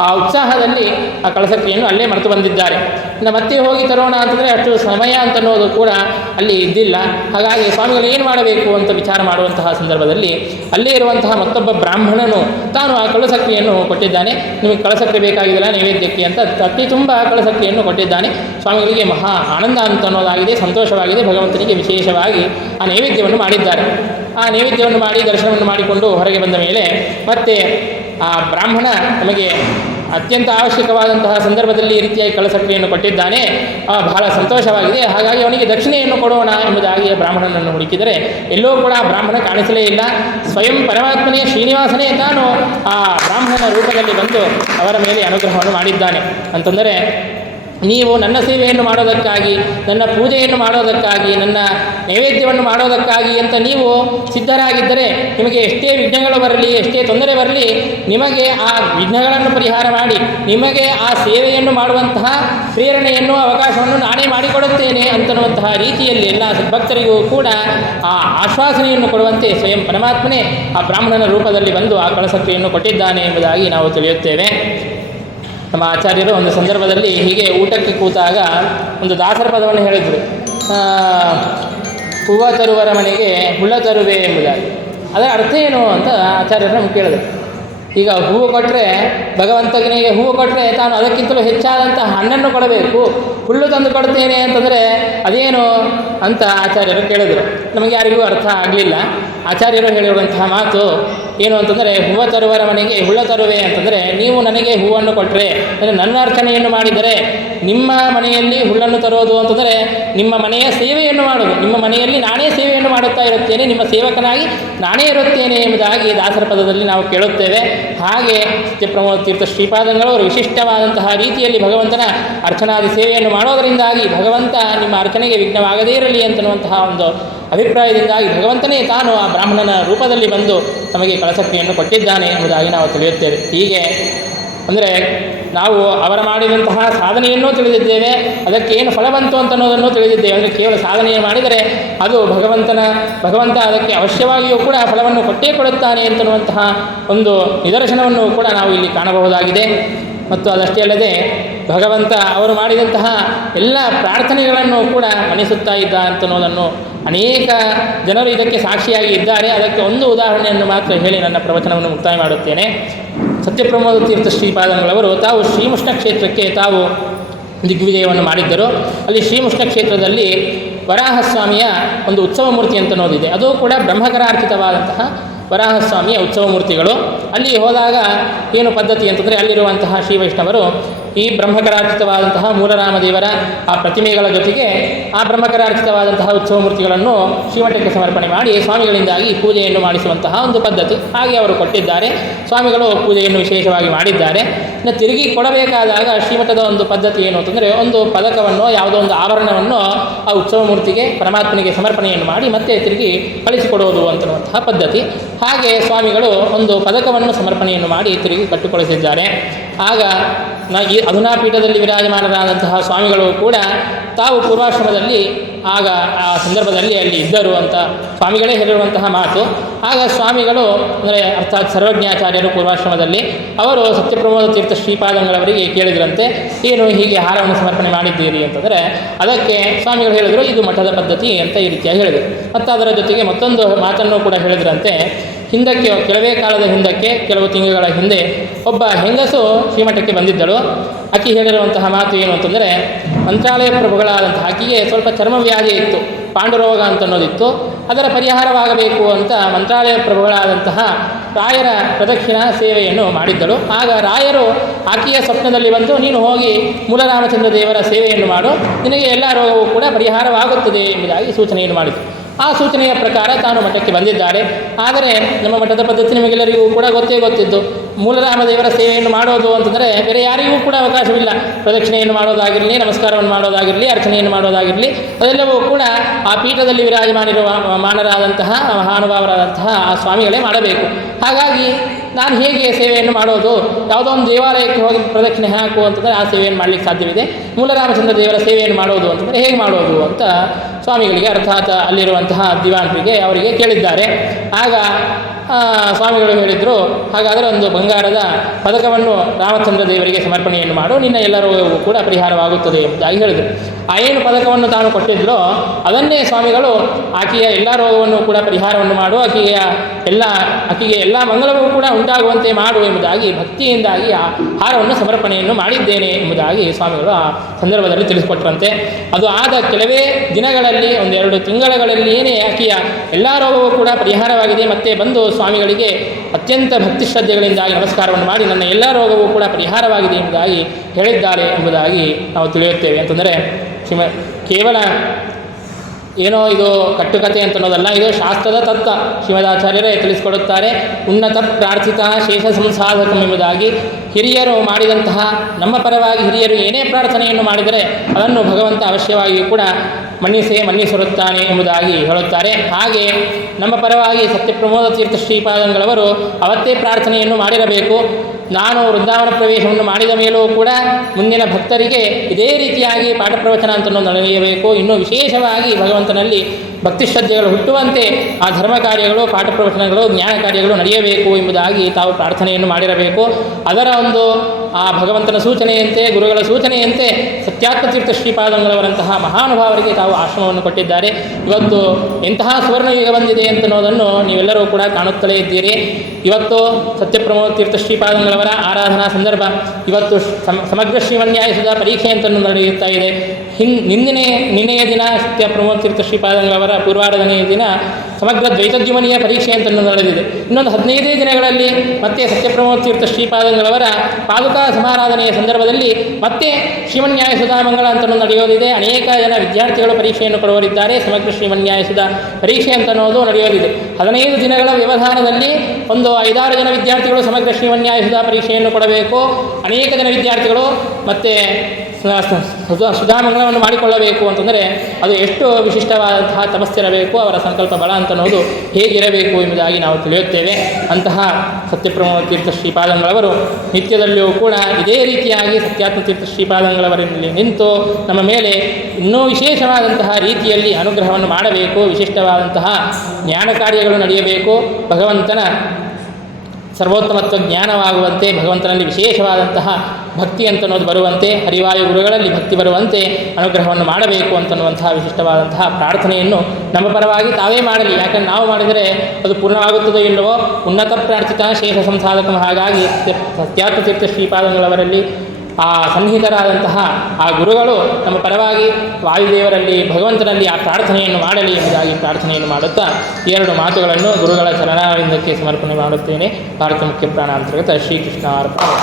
ಆ ಉತ್ಸಾಹದಲ್ಲಿ ಆ ಕಳಸಕ್ರಿಯನ್ನು ಅಲ್ಲೇ ಮರೆತು ಬಂದಿದ್ದಾರೆ. ಇನ್ನು ಮತ್ತೆ ಹೋಗಿ ತರೋಣ ಅಂತಂದರೆ ಅಷ್ಟು ಸಮಯ ಅಂತನ್ನೋದು ಕೂಡ ಅಲ್ಲಿ ಇದ್ದಿಲ್ಲ. ಹಾಗಾಗಿ ಸ್ವಾಮಿಗಳು ಏನು ಮಾಡಬೇಕು ಅಂತ ವಿಚಾರ ಮಾಡುವಂತಹ ಸಂದರ್ಭದಲ್ಲಿ ಅಲ್ಲೇ ಇರುವಂತಹ ಮತ್ತೊಬ್ಬ ಬ್ರಾಹ್ಮಣನು ತಾನು ಆ ಕಳಸಕ್ರಿಯನ್ನು ಕೊಟ್ಟಿದ್ದಾನೆ. ನಿಮಗೆ ಕಳಸಕ್ರಿ ಬೇಕಾಗಿದೆಯಲ್ಲ ನೈವೇದ್ಯಕ್ಕೆ ಅಂತ ಅತಿ ತುಂಬ ಕಳಸಕ್ರಿಯನ್ನು ಕೊಟ್ಟಿದ್ದಾನೆ. ಸ್ವಾಮಿಗಳಿಗೆ ಮಹಾ ಆನಂದ ಅಂತ ಅನ್ನೋದಾಗಿದೆ, ಸಂತೋಷವಾಗಿದೆ. ಭಗವಂತನಿಗೆ ವಿಶೇಷವಾಗಿ ಆ ನೈವೇದ್ಯವನ್ನು ಮಾಡಿದ್ದಾರೆ. ಆ ನೈವೇದ್ಯವನ್ನು ಮಾಡಿ ದರ್ಶನವನ್ನು ಮಾಡಿಕೊಂಡು ಹೊರಗೆ ಬಂದ ಮೇಲೆ ಮತ್ತೆ ಆ ಬ್ರಾಹ್ಮಣ ನಮಗೆ ಅತ್ಯಂತ ಅವಶ್ಯಕವಾದಂತಹ ಸಂದರ್ಭದಲ್ಲಿ ಈ ರೀತಿಯಾಗಿ ಕಳಸಕ್ರಿಯನ್ನು ಕೊಟ್ಟಿದ್ದಾನೆ, ಬಹಳ ಸಂತೋಷವಾಗಿದೆ. ಹಾಗಾಗಿ ಅವನಿಗೆ ದಕ್ಷಿಣೆಯನ್ನು ಕೊಡೋಣ ಎಂಬುದಾಗಿ ಬ್ರಾಹ್ಮಣನನ್ನು ಹುಡುಕಿದರೆ ಎಲ್ಲೂ ಕೂಡ ಬ್ರಾಹ್ಮಣ ಕಾಣಿಸಲೇ ಇಲ್ಲ. ಸ್ವಯಂ ಪರಮಾತ್ಮನೇ ಶ್ರೀನಿವಾಸನೇ ತಾನು ಆ ಬ್ರಾಹ್ಮಣನ ರೂಪದಲ್ಲಿ ಬಂದು ಅವರ ಮೇಲೆ ಅನುಗ್ರಹವನ್ನು ಮಾಡಿದ್ದಾನೆ. ಅಂತಂದರೆ ನೀವು ನನ್ನ ಸೇವೆಯನ್ನು ಮಾಡೋದಕ್ಕಾಗಿ, ನನ್ನ ಪೂಜೆಯನ್ನು ಮಾಡೋದಕ್ಕಾಗಿ, ನನ್ನ ನೈವೇದ್ಯವನ್ನು ಮಾಡೋದಕ್ಕಾಗಿ ಅಂತ ನೀವು ಸಿದ್ಧರಾಗಿದ್ದರೆ ನಿಮಗೆ ಎಷ್ಟೇ ವಿಘ್ನಗಳು ಬರಲಿ, ಎಷ್ಟೇ ತೊಂದರೆ ಬರಲಿ, ನಿಮಗೆ ಆ ವಿಘ್ನಗಳನ್ನು ಪರಿಹಾರ ಮಾಡಿ ನಿಮಗೆ ಆ ಸೇವೆಯನ್ನು ಮಾಡುವಂತಹ ಪ್ರೇರಣೆಯನ್ನು ಅವಕಾಶವನ್ನು ನಾನೇ ಮಾಡಿಕೊಡುತ್ತೇನೆ ಅಂತನ್ನುವಂತಹ ರೀತಿಯಲ್ಲಿ ಎಲ್ಲ ಭಕ್ತರಿಗೂ ಕೂಡ ಆ ಆಶ್ವಾಸನೆಯನ್ನು ಕೊಡುವಂತೆ ಸ್ವಯಂ ಪರಮಾತ್ಮನೇ ಆ ಬ್ರಾಹ್ಮಣನ ರೂಪದಲ್ಲಿ ಬಂದು ಆ ಕಳಸಕ್ರಿಯನ್ನು ಕೊಟ್ಟಿದ್ದಾನೆ ಎಂಬುದಾಗಿ ನಾವು ತಿಳಿಯುತ್ತೇವೆ. ನಮ್ಮ ಆಚಾರ್ಯರು ಒಂದು ಸಂದರ್ಭದಲ್ಲಿ ಹೀಗೆ ಊಟಕ್ಕೆ ಕೂತಾಗ ಒಂದು ದಾಸರ ಪದವನ್ನು ಹೇಳಿದರು, ಹೂವು ತರುವರ ಮನೆಗೆ ಹುಳ ತರುವೆ ಎಂಬುದಾಗಿ. ಅದರ ಅರ್ಥ ಏನು ಅಂತ ಆಚಾರ್ಯರು ನಮ್ಗೆ ಕೇಳಿದರು. ಈಗ ಹೂವು ಕೊಟ್ಟರೆ ಭಗವಂತನಿಗೆ ಹೂವು ಕೊಟ್ಟರೆ ತಾನು ಅದಕ್ಕಿಂತಲೂ ಹೆಚ್ಚಾದಂಥ ಹಣ್ಣನ್ನು ಕೊಡಬೇಕು, ಹುಲ್ಲು ತಂದು ಕೊಡ್ತೇನೆ ಅಂತಂದರೆ ಅದೇನು ಅಂತ ಆಚಾರ್ಯರು ಕೇಳಿದರು. ನಮಗೆ ಯಾರಿಗೂ ಅರ್ಥ ಆಗಲಿಲ್ಲ. ಆಚಾರ್ಯರು ಹೇಳಿರುವಂತಹ ಮಾತು ಏನು ಅಂತಂದರೆ, ಹೂವು ತರುವರ ಮನೆಗೆ ಹುಳ ತರುವೆ ಅಂತಂದರೆ, ನೀವು ನನಗೆ ಹೂವನ್ನು ಕೊಟ್ಟರೆ, ನನ್ನ ಅರ್ಚನೆಯನ್ನು ಮಾಡಿದರೆ ನಿಮ್ಮ ಮನೆಯಲ್ಲಿ ಹುಲ್ಲನ್ನು ತರೋದು ಅಂತಂದರೆ ನಿಮ್ಮ ಮನೆಯ ಸೇವೆಯನ್ನು ಮಾಡೋದು, ನಿಮ್ಮ ಮನೆಯಲ್ಲಿ ನಾನೇ ಸೇವೆಯನ್ನು ಮಾಡುತ್ತಾ ಇರುತ್ತೇನೆ, ನಿಮ್ಮ ಸೇವಕನಾಗಿ ನಾನೇ ಇರುತ್ತೇನೆ ಎಂಬುದಾಗಿ ದಾಸರ ಪದದಲ್ಲಿ ನಾವು ಕೇಳುತ್ತೇವೆ. ಹಾಗೆ ಸತ್ಯಪ್ರಮೋದ ತೀರ್ಥ ಶ್ರೀಪಾದಂಗಳವರು ವಿಶಿಷ್ಟವಾದಂತಹ ರೀತಿಯಲ್ಲಿ ಭಗವಂತನ ಅರ್ಚನಾದಿ ಸೇವೆಯನ್ನು ಮಾಡೋದರಿಂದಾಗಿ ಭಗವಂತ ನಿಮ್ಮ ಅರ್ಚನೆಗೆ ವಿಘ್ನವಾಗದೇ ಇರಲಿ ಅಂತನ್ನುವಂತಹ ಒಂದು ಅಭಿಪ್ರಾಯದಿಂದಾಗಿ ಭಗವಂತನೇ ತಾನು ಆ ಬ್ರಾಹ್ಮಣನ ರೂಪದಲ್ಲಿ ಬಂದು ತಮಗೆ ಕಳಸಕ್ರಿಯನ್ನು ಕೊಟ್ಟಿದ್ದಾನೆ ಎಂಬುದಾಗಿ ನಾವು ತಿಳಿಯುತ್ತೇವೆ. ಹೀಗೆ ಅಂದರೆ ನಾವು ಅವರ ಮಾಡಿದಂತಹ ಸಾಧನೆಯನ್ನೂ ತಿಳಿದಿದ್ದೇವೆ, ಅದಕ್ಕೆ ಏನು ಫಲ ಬಂತು ಅಂತ ಅನ್ನೋದನ್ನು ತಿಳಿದಿದ್ದೇವೆ. ಅಂದರೆ ಕೇವಲ ಸಾಧನೆಯ ಮಾಡಿದರೆ ಅದು ಭಗವಂತ ಅದಕ್ಕೆ ಅವಶ್ಯವಾಗಿಯೂ ಕೂಡ ಫಲವನ್ನು ಕೊಟ್ಟೇ ಕೊಡುತ್ತಾನೆ ಅಂತನ್ನುವಂತಹ ಒಂದು ನಿದರ್ಶನವನ್ನು ಕೂಡ ನಾವು ಇಲ್ಲಿ ಕಾಣಬಹುದಾಗಿದೆ. ಮತ್ತು ಅದಷ್ಟೇ ಅಲ್ಲದೆ ಭಗವಂತ ಅವರು ಮಾಡಿದಂತಹ ಎಲ್ಲ ಪ್ರಾರ್ಥನೆಗಳನ್ನು ಕೂಡ ಮನ್ನಿಸುತ್ತಾ ಇದ್ದ ಅಂತನ್ನೋದನ್ನು ಅನೇಕ ಜನರು ಇದಕ್ಕೆ ಸಾಕ್ಷಿಯಾಗಿ ಇದ್ದಾರೆ. ಅದಕ್ಕೆ ಒಂದು ಉದಾಹರಣೆಯನ್ನು ಮಾತ್ರ ಹೇಳಿ ನನ್ನ ಪ್ರವಚನವನ್ನು ಮುಕ್ತಾಯ ಮಾಡುತ್ತೇನೆ. ಸತ್ಯಪ್ರಮೋದ ತೀರ್ಥ ಶ್ರೀಪಾದಂಗಳವರು ತಾವು ಶ್ರೀಮುಷ್ಣ ಕ್ಷೇತ್ರಕ್ಕೆ ತಾವು ದಿಗ್ವಿಜಯವನ್ನು ಮಾಡಿದ್ದರು. ಅಲ್ಲಿ ಶ್ರೀಮುಷ್ಣ ಕ್ಷೇತ್ರದಲ್ಲಿ ವರಾಹಸ್ವಾಮಿಯ ಒಂದು ಉತ್ಸವ ಮೂರ್ತಿ ಅಂತ ಅನ್ನೋದಿದೆ. ಅದು ಕೂಡ ಬ್ರಹ್ಮಕರಾರ್ಚಿತವಾದಂತಹ ವರಾಹಸ್ವಾಮಿಯ ಉತ್ಸವ ಮೂರ್ತಿಗಳು. ಅಲ್ಲಿ ಹೋದಾಗ ಏನು ಪದ್ಧತಿ ಅಂತಂದರೆ ಅಲ್ಲಿರುವಂತಹ ಶ್ರೀ ವೈಷ್ಣವರು ಈ ಬ್ರಹ್ಮಕರಾರ್ಚಿತವಾದಂತಹ ಮೂಲರಾಮದೇವರ ಆ ಪ್ರತಿಮೆಗಳ ಜೊತೆಗೆ ಆ ಬ್ರಹ್ಮಕರಾರ್ಚಿತವಾದಂತಹ ಉತ್ಸವ ಮೂರ್ತಿಗಳನ್ನು ಶ್ರೀಮಠಕ್ಕೆ ಸಮರ್ಪಣೆ ಮಾಡಿ ಸ್ವಾಮಿಗಳಿಂದಾಗಿ ಪೂಜೆಯನ್ನು ಮಾಡಿಸುವಂತಹ ಒಂದು ಪದ್ಧತಿ ಹಾಗೆ ಅವರು ಕೊಟ್ಟಿದ್ದಾರೆ. ಸ್ವಾಮಿಗಳು ಪೂಜೆಯನ್ನು ವಿಶೇಷವಾಗಿ ಮಾಡಿದ್ದಾರೆ. ಇನ್ನು ತಿರುಗಿ ಕೊಡಬೇಕಾದಾಗ ಶ್ರೀಮಠದ ಒಂದು ಪದ್ಧತಿ ಏನು ಅಂತಂದರೆ ಒಂದು ಪದಕವನ್ನು ಯಾವುದೋ ಒಂದು ಆಭರಣವನ್ನು ಆ ಉತ್ಸವ ಮೂರ್ತಿಗೆ ಪರಮಾತ್ಮನಿಗೆ ಸಮರ್ಪಣೆಯನ್ನು ಮಾಡಿ ಮತ್ತೆ ತಿರುಗಿ ಕಳಿಸಿಕೊಡುವುದು ಅಂತನ್ನುವಂತಹ ಪದ್ಧತಿ. ಹಾಗೆ ಸ್ವಾಮಿಗಳು ಒಂದು ಪದಕವನ್ನು ಸಮರ್ಪಣೆಯನ್ನು ಮಾಡಿ ತಿರುಗಿ ಕಟ್ಟುಕೊಳಿಸಿದ್ದಾರೆ. ಆಗ ಈ ಅಧುನಾಪೀಠದಲ್ಲಿ ವಿರಾಜಮಾನರಾದಂತಹ ಸ್ವಾಮಿಗಳು ಕೂಡ ತಾವು ಪೂರ್ವಾಶ್ರಮದಲ್ಲಿ ಆಗ ಆ ಸಂದರ್ಭದಲ್ಲಿ ಅಲ್ಲಿ ಇದ್ದರು ಅಂತ ಸ್ವಾಮಿಗಳೇ ಹೇಳಿರುವಂತಹ ಮಾತು. ಆಗ ಸ್ವಾಮಿಗಳು ಅಂದರೆ ಅರ್ಥಾತ್ ಸರ್ವಜ್ಞಾಚಾರ್ಯರು ಪೂರ್ವಾಶ್ರಮದಲ್ಲಿ ಅವರು ಸತ್ಯಪ್ರಮೋದ ತೀರ್ಥ ಶ್ರೀಪಾದಂಗಳವರಿಗೆ ಕೇಳಿದ್ರಂತೆ, ಏನು ಹೀಗೆ ಹಾರವನ್ನು ಸಮರ್ಪಣೆ ಮಾಡಿದ್ದೀರಿ ಅಂತಂದರೆ ಅದಕ್ಕೆ ಸ್ವಾಮಿಗಳು ಹೇಳಿದರು, ಇದು ಮಠದ ಪದ್ಧತಿ ಅಂತ ಈ ರೀತಿಯಾಗಿ ಹೇಳಿದರು. ಮತ್ತು ಅದರ ಜೊತೆಗೆ ಮತ್ತೊಂದು ಮಾತನ್ನು ಕೂಡ ಹೇಳಿದ್ರಂತೆ, ಹಿಂದಕ್ಕೆ ಕೆಲವೇ ಕಾಲದ ಹಿಂದಕ್ಕೆ ಕೆಲವು ತಿಂಗಳ ಹಿಂದೆ ಒಬ್ಬ ಹೆಂಗಸು ಶ್ರೀಮಠಕ್ಕೆ ಬಂದಿದ್ದಳು. ಆಕೆ ಹೇಳಿರುವಂತಹ ಮಾತು ಏನು ಅಂತಂದರೆ, ಮಂತ್ರಾಲಯ ಪ್ರಭುಗಳಾದಂತಹ ಆಕೆಗೆ ಸ್ವಲ್ಪ ಚರ್ಮವ್ಯಾಧಿ ಇತ್ತು, ಪಾಂಡುರೋಗ ಅಂತ ಅನ್ನೋದಿತ್ತು. ಅದರ ಪರಿಹಾರವಾಗಬೇಕು ಅಂತ ಮಂತ್ರಾಲಯ ಪ್ರಭುಗಳಾದಂತಹ ರಾಯರ ಪ್ರದಕ್ಷಿಣಾ ಸೇವೆಯನ್ನು ಮಾಡಿದ್ದಳು. ಆಗ ರಾಯರು ಆಕೆಯ ಸ್ವಪ್ನದಲ್ಲಿ ಬಂದು, ನೀನು ಹೋಗಿ ಮೂಲರಾಮಚಂದ್ರ ದೇವರ ಸೇವೆಯನ್ನು ಮಾಡು, ನಿನಗೆ ಎಲ್ಲ ರೋಗವೂ ಕೂಡ ಪರಿಹಾರವಾಗುತ್ತದೆ ಎಂಬುದಾಗಿ ಸೂಚನೆಯನ್ನು ಮಾಡಿದರು. ಆ ಸೂಚನೆಯ ಪ್ರಕಾರ ತಾನು ಮಠಕ್ಕೆ ಬಂದಿದ್ದಾರೆ. ಆದರೆ ನಮ್ಮ ಮಠದ ಪದ್ಧತಿ ನಿಮಗೆಲ್ಲರಿಗೂ ಕೂಡ ಗೊತ್ತಿದ್ದು, ಮೂಲರಾಮದೇವರ ಸೇವೆಯನ್ನು ಮಾಡೋದು ಅಂತಂದರೆ ಬೇರೆ ಯಾರಿಗೂ ಕೂಡ ಅವಕಾಶವಿಲ್ಲ. ಪ್ರದಕ್ಷಿಣೆಯನ್ನು ಮಾಡೋದಾಗಿರಲಿ, ನಮಸ್ಕಾರವನ್ನು ಮಾಡೋದಾಗಿರಲಿ, ಅರ್ಚನೆಯನ್ನು ಮಾಡೋದಾಗಿರಲಿ, ಅದೆಲ್ಲವೂ ಕೂಡ ಆ ಪೀಠದಲ್ಲಿ ಮಾನರಾದಂತಹ ಮಹಾನುಭಾವರಾದಂತಹ ಆ ಸ್ವಾಮಿಗಳೇ ಮಾಡಬೇಕು. ಹಾಗಾಗಿ ನಾನು ಹೇಗೆ ಸೇವೆಯನ್ನು ಮಾಡೋದು, ಯಾವುದೋ ಒಂದು ದೇವಾಲಯಕ್ಕೆ ಹೋಗಿ ಪ್ರದಕ್ಷಿಣೆ ಹಾಕು ಅಂತಂದರೆ ಆ ಸೇವೆಯನ್ನು ಮಾಡಲಿಕ್ಕೆ ಸಾಧ್ಯವಿದೆ. ಮೂಲರಾಮಚಂದ್ರ ದೇವರ ಸೇವೆಯನ್ನು ಮಾಡೋದು ಅಂತಂದರೆ ಹೇಗೆ ಮಾಡೋದು ಅಂತ ಸ್ವಾಮಿಗಳಿಗೆ ಅರ್ಥಾತ್ ಅಲ್ಲಿರುವಂತಹ ದಿವಾನರಿಗೆ ಅವರಿಗೆ ಕೇಳಿದ್ದಾರೆ. ಆಗ ಸ್ವಾಮಿಗಳು ಹೇಳಿದರು, ಹಾಗಾದರೆ ಒಂದು ಬಂಗಾರದ ಪದಕವನ್ನು ರಾಮಚಂದ್ರ ದೇವರಿಗೆ ಸಮರ್ಪಣೆಯನ್ನು ಮಾಡು, ನಿನ್ನ ಎಲ್ಲ ರೋಗವೂ ಕೂಡ ಪರಿಹಾರವಾಗುತ್ತದೆ ಎಂಬುದಾಗಿ ಹೇಳಿದರು. ಆ ಏನು ಪದಕವನ್ನು ತಾನು ಕೊಟ್ಟಿದ್ದರೋ ಅದನ್ನೇ ಸ್ವಾಮಿಗಳು ಆಕೆಯ ಎಲ್ಲ ರೋಗವನ್ನು ಕೂಡ ಪರಿಹಾರವನ್ನು ಮಾಡು, ಆಕೆಗೆ ಎಲ್ಲ ಮಂಗಳವೂ ಕೂಡ ಉಂಟಾಗುವಂತೆ ಮಾಡು ಎಂಬುದಾಗಿ ಭಕ್ತಿಯಿಂದಾಗಿ ಆ ಹಾರವನ್ನು ಸಮರ್ಪಣೆಯನ್ನು ಮಾಡಿದ್ದೇನೆ ಎಂಬುದಾಗಿ ಸ್ವಾಮಿಗಳು ಆ ಸಂದರ್ಭದಲ್ಲಿ ತಿಳಿಸಿಕೊಟ್ರಂತೆ. ಅದು ಆದ ಕೆಲವೇ ದಿನಗಳಲ್ಲಿ, 1-2 ತಿಂಗಳುಗಳಲ್ಲಿಯೇ ಆಕೆಯ ಎಲ್ಲ ರೋಗವೂ ಕೂಡ ಪರಿಹಾರವಾಗಿದೆ. ಮತ್ತೆ ಬಂದು ಸ್ವಾಮಿಗಳಿಗೆ ಅತ್ಯಂತ ಭಕ್ತಿ ಶ್ರದ್ಧೆಗಳಿಂದಾಗಿ ನಮಸ್ಕಾರವನ್ನು ಮಾಡಿ ನನ್ನ ಎಲ್ಲ ರೋಗವೂ ಕೂಡ ಪರಿಹಾರವಾಗಿದೆ ಎಂಬುದಾಗಿ ಹೇಳಿದ್ದಾರೆ ಎಂಬುದಾಗಿ ನಾವು ತಿಳಿಯುತ್ತೇವೆ. ಅಂತಂದರೆ ಕೇವಲ ಏನೋ ಇದು ಕಟ್ಟುಕತೆ ಅಂತ ಅನ್ನೋದಲ್ಲ, ಇದು ಶಾಸ್ತ್ರದ ತತ್ವ. ಶ್ರೀಮದಾಚಾರ್ಯರೇ ತಿಳಿಸಿಕೊಡುತ್ತಾರೆ, ಉನ್ನತ ಪ್ರಾರ್ಥಿತ ಶೇಷ ಸಂಸಾಧಕಂ ಎಂಬುದಾಗಿ. ಹಿರಿಯರು ಮಾಡಿದಂತಹ, ನಮ್ಮ ಪರವಾಗಿ ಹಿರಿಯರು ಏನೇ ಪ್ರಾರ್ಥನೆಯನ್ನು ಮಾಡಿದರೆ ಅದನ್ನು ಭಗವಂತ ಅವಶ್ಯವಾಗಿಯೂ ಕೂಡ ಮನ್ನಿಸಿರುತ್ತಾನೆ ಎಂಬುದಾಗಿ ಹೇಳುತ್ತಾರೆ. ಹಾಗೆ ನಮ್ಮ ಪರವಾಗಿ ಸತ್ಯಪ್ರಮೋದ ತೀರ್ಥ ಶ್ರೀಪಾದಂಗಳವರು ಅವತ್ತೇ ಪ್ರಾರ್ಥನೆಯನ್ನು ಮಾಡಿರಬೇಕು. ನಾನು ವೃಂದಾವನ ಪ್ರವೇಶವನ್ನು ಮಾಡಿದ ಮೇಲೂ ಕೂಡ ಮುಂದಿನ ಭಕ್ತರಿಗೆ ಇದೇ ರೀತಿಯಾಗಿ ಪಾಠ ಪ್ರವಚನ ಅಂತಲೂ ನಡೆಯಬೇಕು. ಇನ್ನೂ ವಿಶೇಷವಾಗಿ ಭಗವಂತನಲ್ಲಿ ಭಕ್ತಿ ಶ್ರದ್ಧೆಗಳು ಹುಟ್ಟುವಂತೆ ಆ ಧರ್ಮ ಕಾರ್ಯಗಳು, ಪಾಠ ಪ್ರವಚನಗಳು, ಜ್ಞಾನ ಕಾರ್ಯಗಳು ನಡೆಯಬೇಕು ಎಂಬುದಾಗಿ ತಾವು ಪ್ರಾರ್ಥನೆಯನ್ನು ಮಾಡಿರಬೇಕು. ಅದರ ಒಂದು ಆ ಭಗವಂತನ ಸೂಚನೆಯಂತೆ, ಗುರುಗಳ ಸೂಚನೆಯಂತೆ ಸತ್ಯಾತ್ಮತೀರ್ಥ ಶ್ರೀಪಾದಂಗಳವರಂತಹ ಮಹಾನುಭಾವರಿಗೆ ತಾವು ಆಶ್ರಮವನ್ನು ಕೊಟ್ಟಿದ್ದಾರೆ. ಇವತ್ತು ಎಂತಹ ಸುವರ್ಣಯುಗ ಬಂದಿದೆ ಅಂತನ್ನೋದನ್ನು ನೀವೆಲ್ಲರೂ ಕೂಡ ಕಾಣುತ್ತಲೇ ಇದ್ದೀರಿ. ಇವತ್ತು ಸತ್ಯಪ್ರಮೋದ ತೀರ್ಥ ಶ್ರೀಪಾದಂಗಳವರ ಆರಾಧನಾ ಸಂದರ್ಭ. ಇವತ್ತು ಸಮಗ್ರ ಶ್ರೀಮನ್ಯಾಯಸದ ಪರೀಕ್ಷೆ ಅಂತಲೂ ನಡೆಯುತ್ತಾ ಇದೆ. ನಿನ್ನೆಯ ದಿನ ಸತ್ಯಪ್ರಮೋದ ತೀರ್ಥ ಶ್ರೀಪಾದಂಗಳವರ ಪೂರ್ವಾರಾಧನೆಯ ದಿನ ಸಮಗ್ರ ದ್ವೈತದ್ಯುಮನಿಯ ಪರೀಕ್ಷೆ ಅಂತಲೂ ನಡೆದಿದೆ. ಇನ್ನೊಂದು 15 ದಿನಗಳಲ್ಲಿ ಮತ್ತೆ ಸತ್ಯಪ್ರಮೋದ ತೀರ್ಥ ಶ್ರೀಪಾದಂಗಳವರ ಪಾದುಕಾ ಸಮಾರಾಧನೆಯ ಸಂದರ್ಭದಲ್ಲಿ ಮತ್ತೆ ಶ್ರೀಮನ್ಯಾಯಸುಧಾ ಮಂಗಳ ಅಂತಲೂ ನಡೆಯೋದಿದೆ. ಅನೇಕ ಜನ ವಿದ್ಯಾರ್ಥಿಗಳು ಪರೀಕ್ಷೆಯನ್ನು ಕೊಡುವರಿದ್ದಾರೆ. ಸಮಗ್ರ ಶ್ರೀಮನ್ಯಾಯಸುಧಾ ಪರೀಕ್ಷೆ ಅಂತನ್ನೋದು ನಡೆಯೋದಿದೆ. 15 ದಿನಗಳ ವ್ಯವಧಾನದಲ್ಲಿ ಒಂದು 5-6 ಜನ ವಿದ್ಯಾರ್ಥಿಗಳು ಸಮಗ್ರ ಶ್ರೀಮನ್ಯಾಯಸುಧಾ ಪರೀಕ್ಷೆಯನ್ನು ಕೊಡಬೇಕು. ಅನೇಕ ಜನ ವಿದ್ಯಾರ್ಥಿಗಳು ಮತ್ತು ಸುಧಾಮಂಗಳವನ್ನು ಮಾಡಿಕೊಳ್ಳಬೇಕು ಅಂತಂದರೆ ಅದು ಎಷ್ಟು ವಿಶಿಷ್ಟವಾದಂತಹ ತಪಸ್ಸಿರಬೇಕು, ಅವರ ಸಂಕಲ್ಪ ಬಲ ಅಂತನ್ನೋದು ಹೇಗಿರಬೇಕು ಎಂಬುದಾಗಿ ನಾವು ತಿಳಿಯುತ್ತೇವೆ. ಅಂತಹ ಸತ್ಯಪ್ರಮೋದ ತೀರ್ಥ ಶ್ರೀಪಾದಂಗಳವರು ನಿತ್ಯದಲ್ಲಿಯೂ ಕೂಡ ಇದೇ ರೀತಿಯಾಗಿ ಸತ್ಯಾತ್ಮತೀರ್ಥ ಶ್ರೀಪಾದಂಗಳವರಲ್ಲಿ ನಿಂತು ನಮ್ಮ ಮೇಲೆ ಇನ್ನೂ ವಿಶೇಷವಾದಂತಹ ರೀತಿಯಲ್ಲಿ ಅನುಗ್ರಹವನ್ನು ಮಾಡಬೇಕು. ವಿಶಿಷ್ಟವಾದಂತಹ ಜ್ಞಾನ ಕಾರ್ಯಗಳು ನಡೆಯಬೇಕು. ಭಗವಂತನ ಸರ್ವೋತ್ತಮತ್ವ ಜ್ಞಾನವಾಗುವಂತೆ, ಭಗವಂತನಲ್ಲಿ ವಿಶೇಷವಾದಂತಹ ಭಕ್ತಿ ಅಂತನ್ನೋದು ಬರುವಂತೆ, ಹರಿವಾಯು ಗುರುಗಳಲ್ಲಿ ಭಕ್ತಿ ಬರುವಂತೆ ಅನುಗ್ರಹವನ್ನು ಮಾಡಬೇಕು ಅಂತನ್ನುವಂತಹ ವಿಶಿಷ್ಟವಾದಂತಹ ಪ್ರಾರ್ಥನೆಯನ್ನು ನಮ್ಮ ಪರವಾಗಿ ತಾವೇ ಮಾಡಲಿ. ಯಾಕಂದರೆ ನಾವು ಮಾಡಿದರೆ ಅದು ಪೂರ್ಣವಾಗುತ್ತದೋ ಇಲ್ಲವೋ. ಉನ್ನತ ಪ್ರಾರ್ಥಿತ ಶೇಷ ಸಂಸಾಧಕಂ. ಹಾಗಾಗಿ ಸತ್ಯಾತ್ಮತೀರ್ಥ ಶ್ರೀಪಾದಂಗಳವರಲ್ಲಿ ಆ ಸನ್ನಿಹಿತರಾದಂತಹ ಆ ಗುರುಗಳು ನಮ್ಮ ಪರವಾಗಿ ವಾಯುದೇವರಲ್ಲಿ ಭಗವಂತನಲ್ಲಿ ಆ ಪ್ರಾರ್ಥನೆಯನ್ನು ಮಾಡಲಿ ಎಂಬುದಾಗಿ ಪ್ರಾರ್ಥನೆಯನ್ನು ಮಾಡುತ್ತಾ 2 ಮಾತುಗಳನ್ನು ಗುರುಗಳ ಚರಣಾರವಿಂದಕ್ಕೆ ಸಮರ್ಪಣೆ ಮಾಡುತ್ತೇನೆ. ಭಾರತ ಮುಖ್ಯ ಪ್ರಾಣಾಂತರ್ಗತ ಶ್ರೀಕೃಷ್ಣ ಅರ್ಪಣೆ.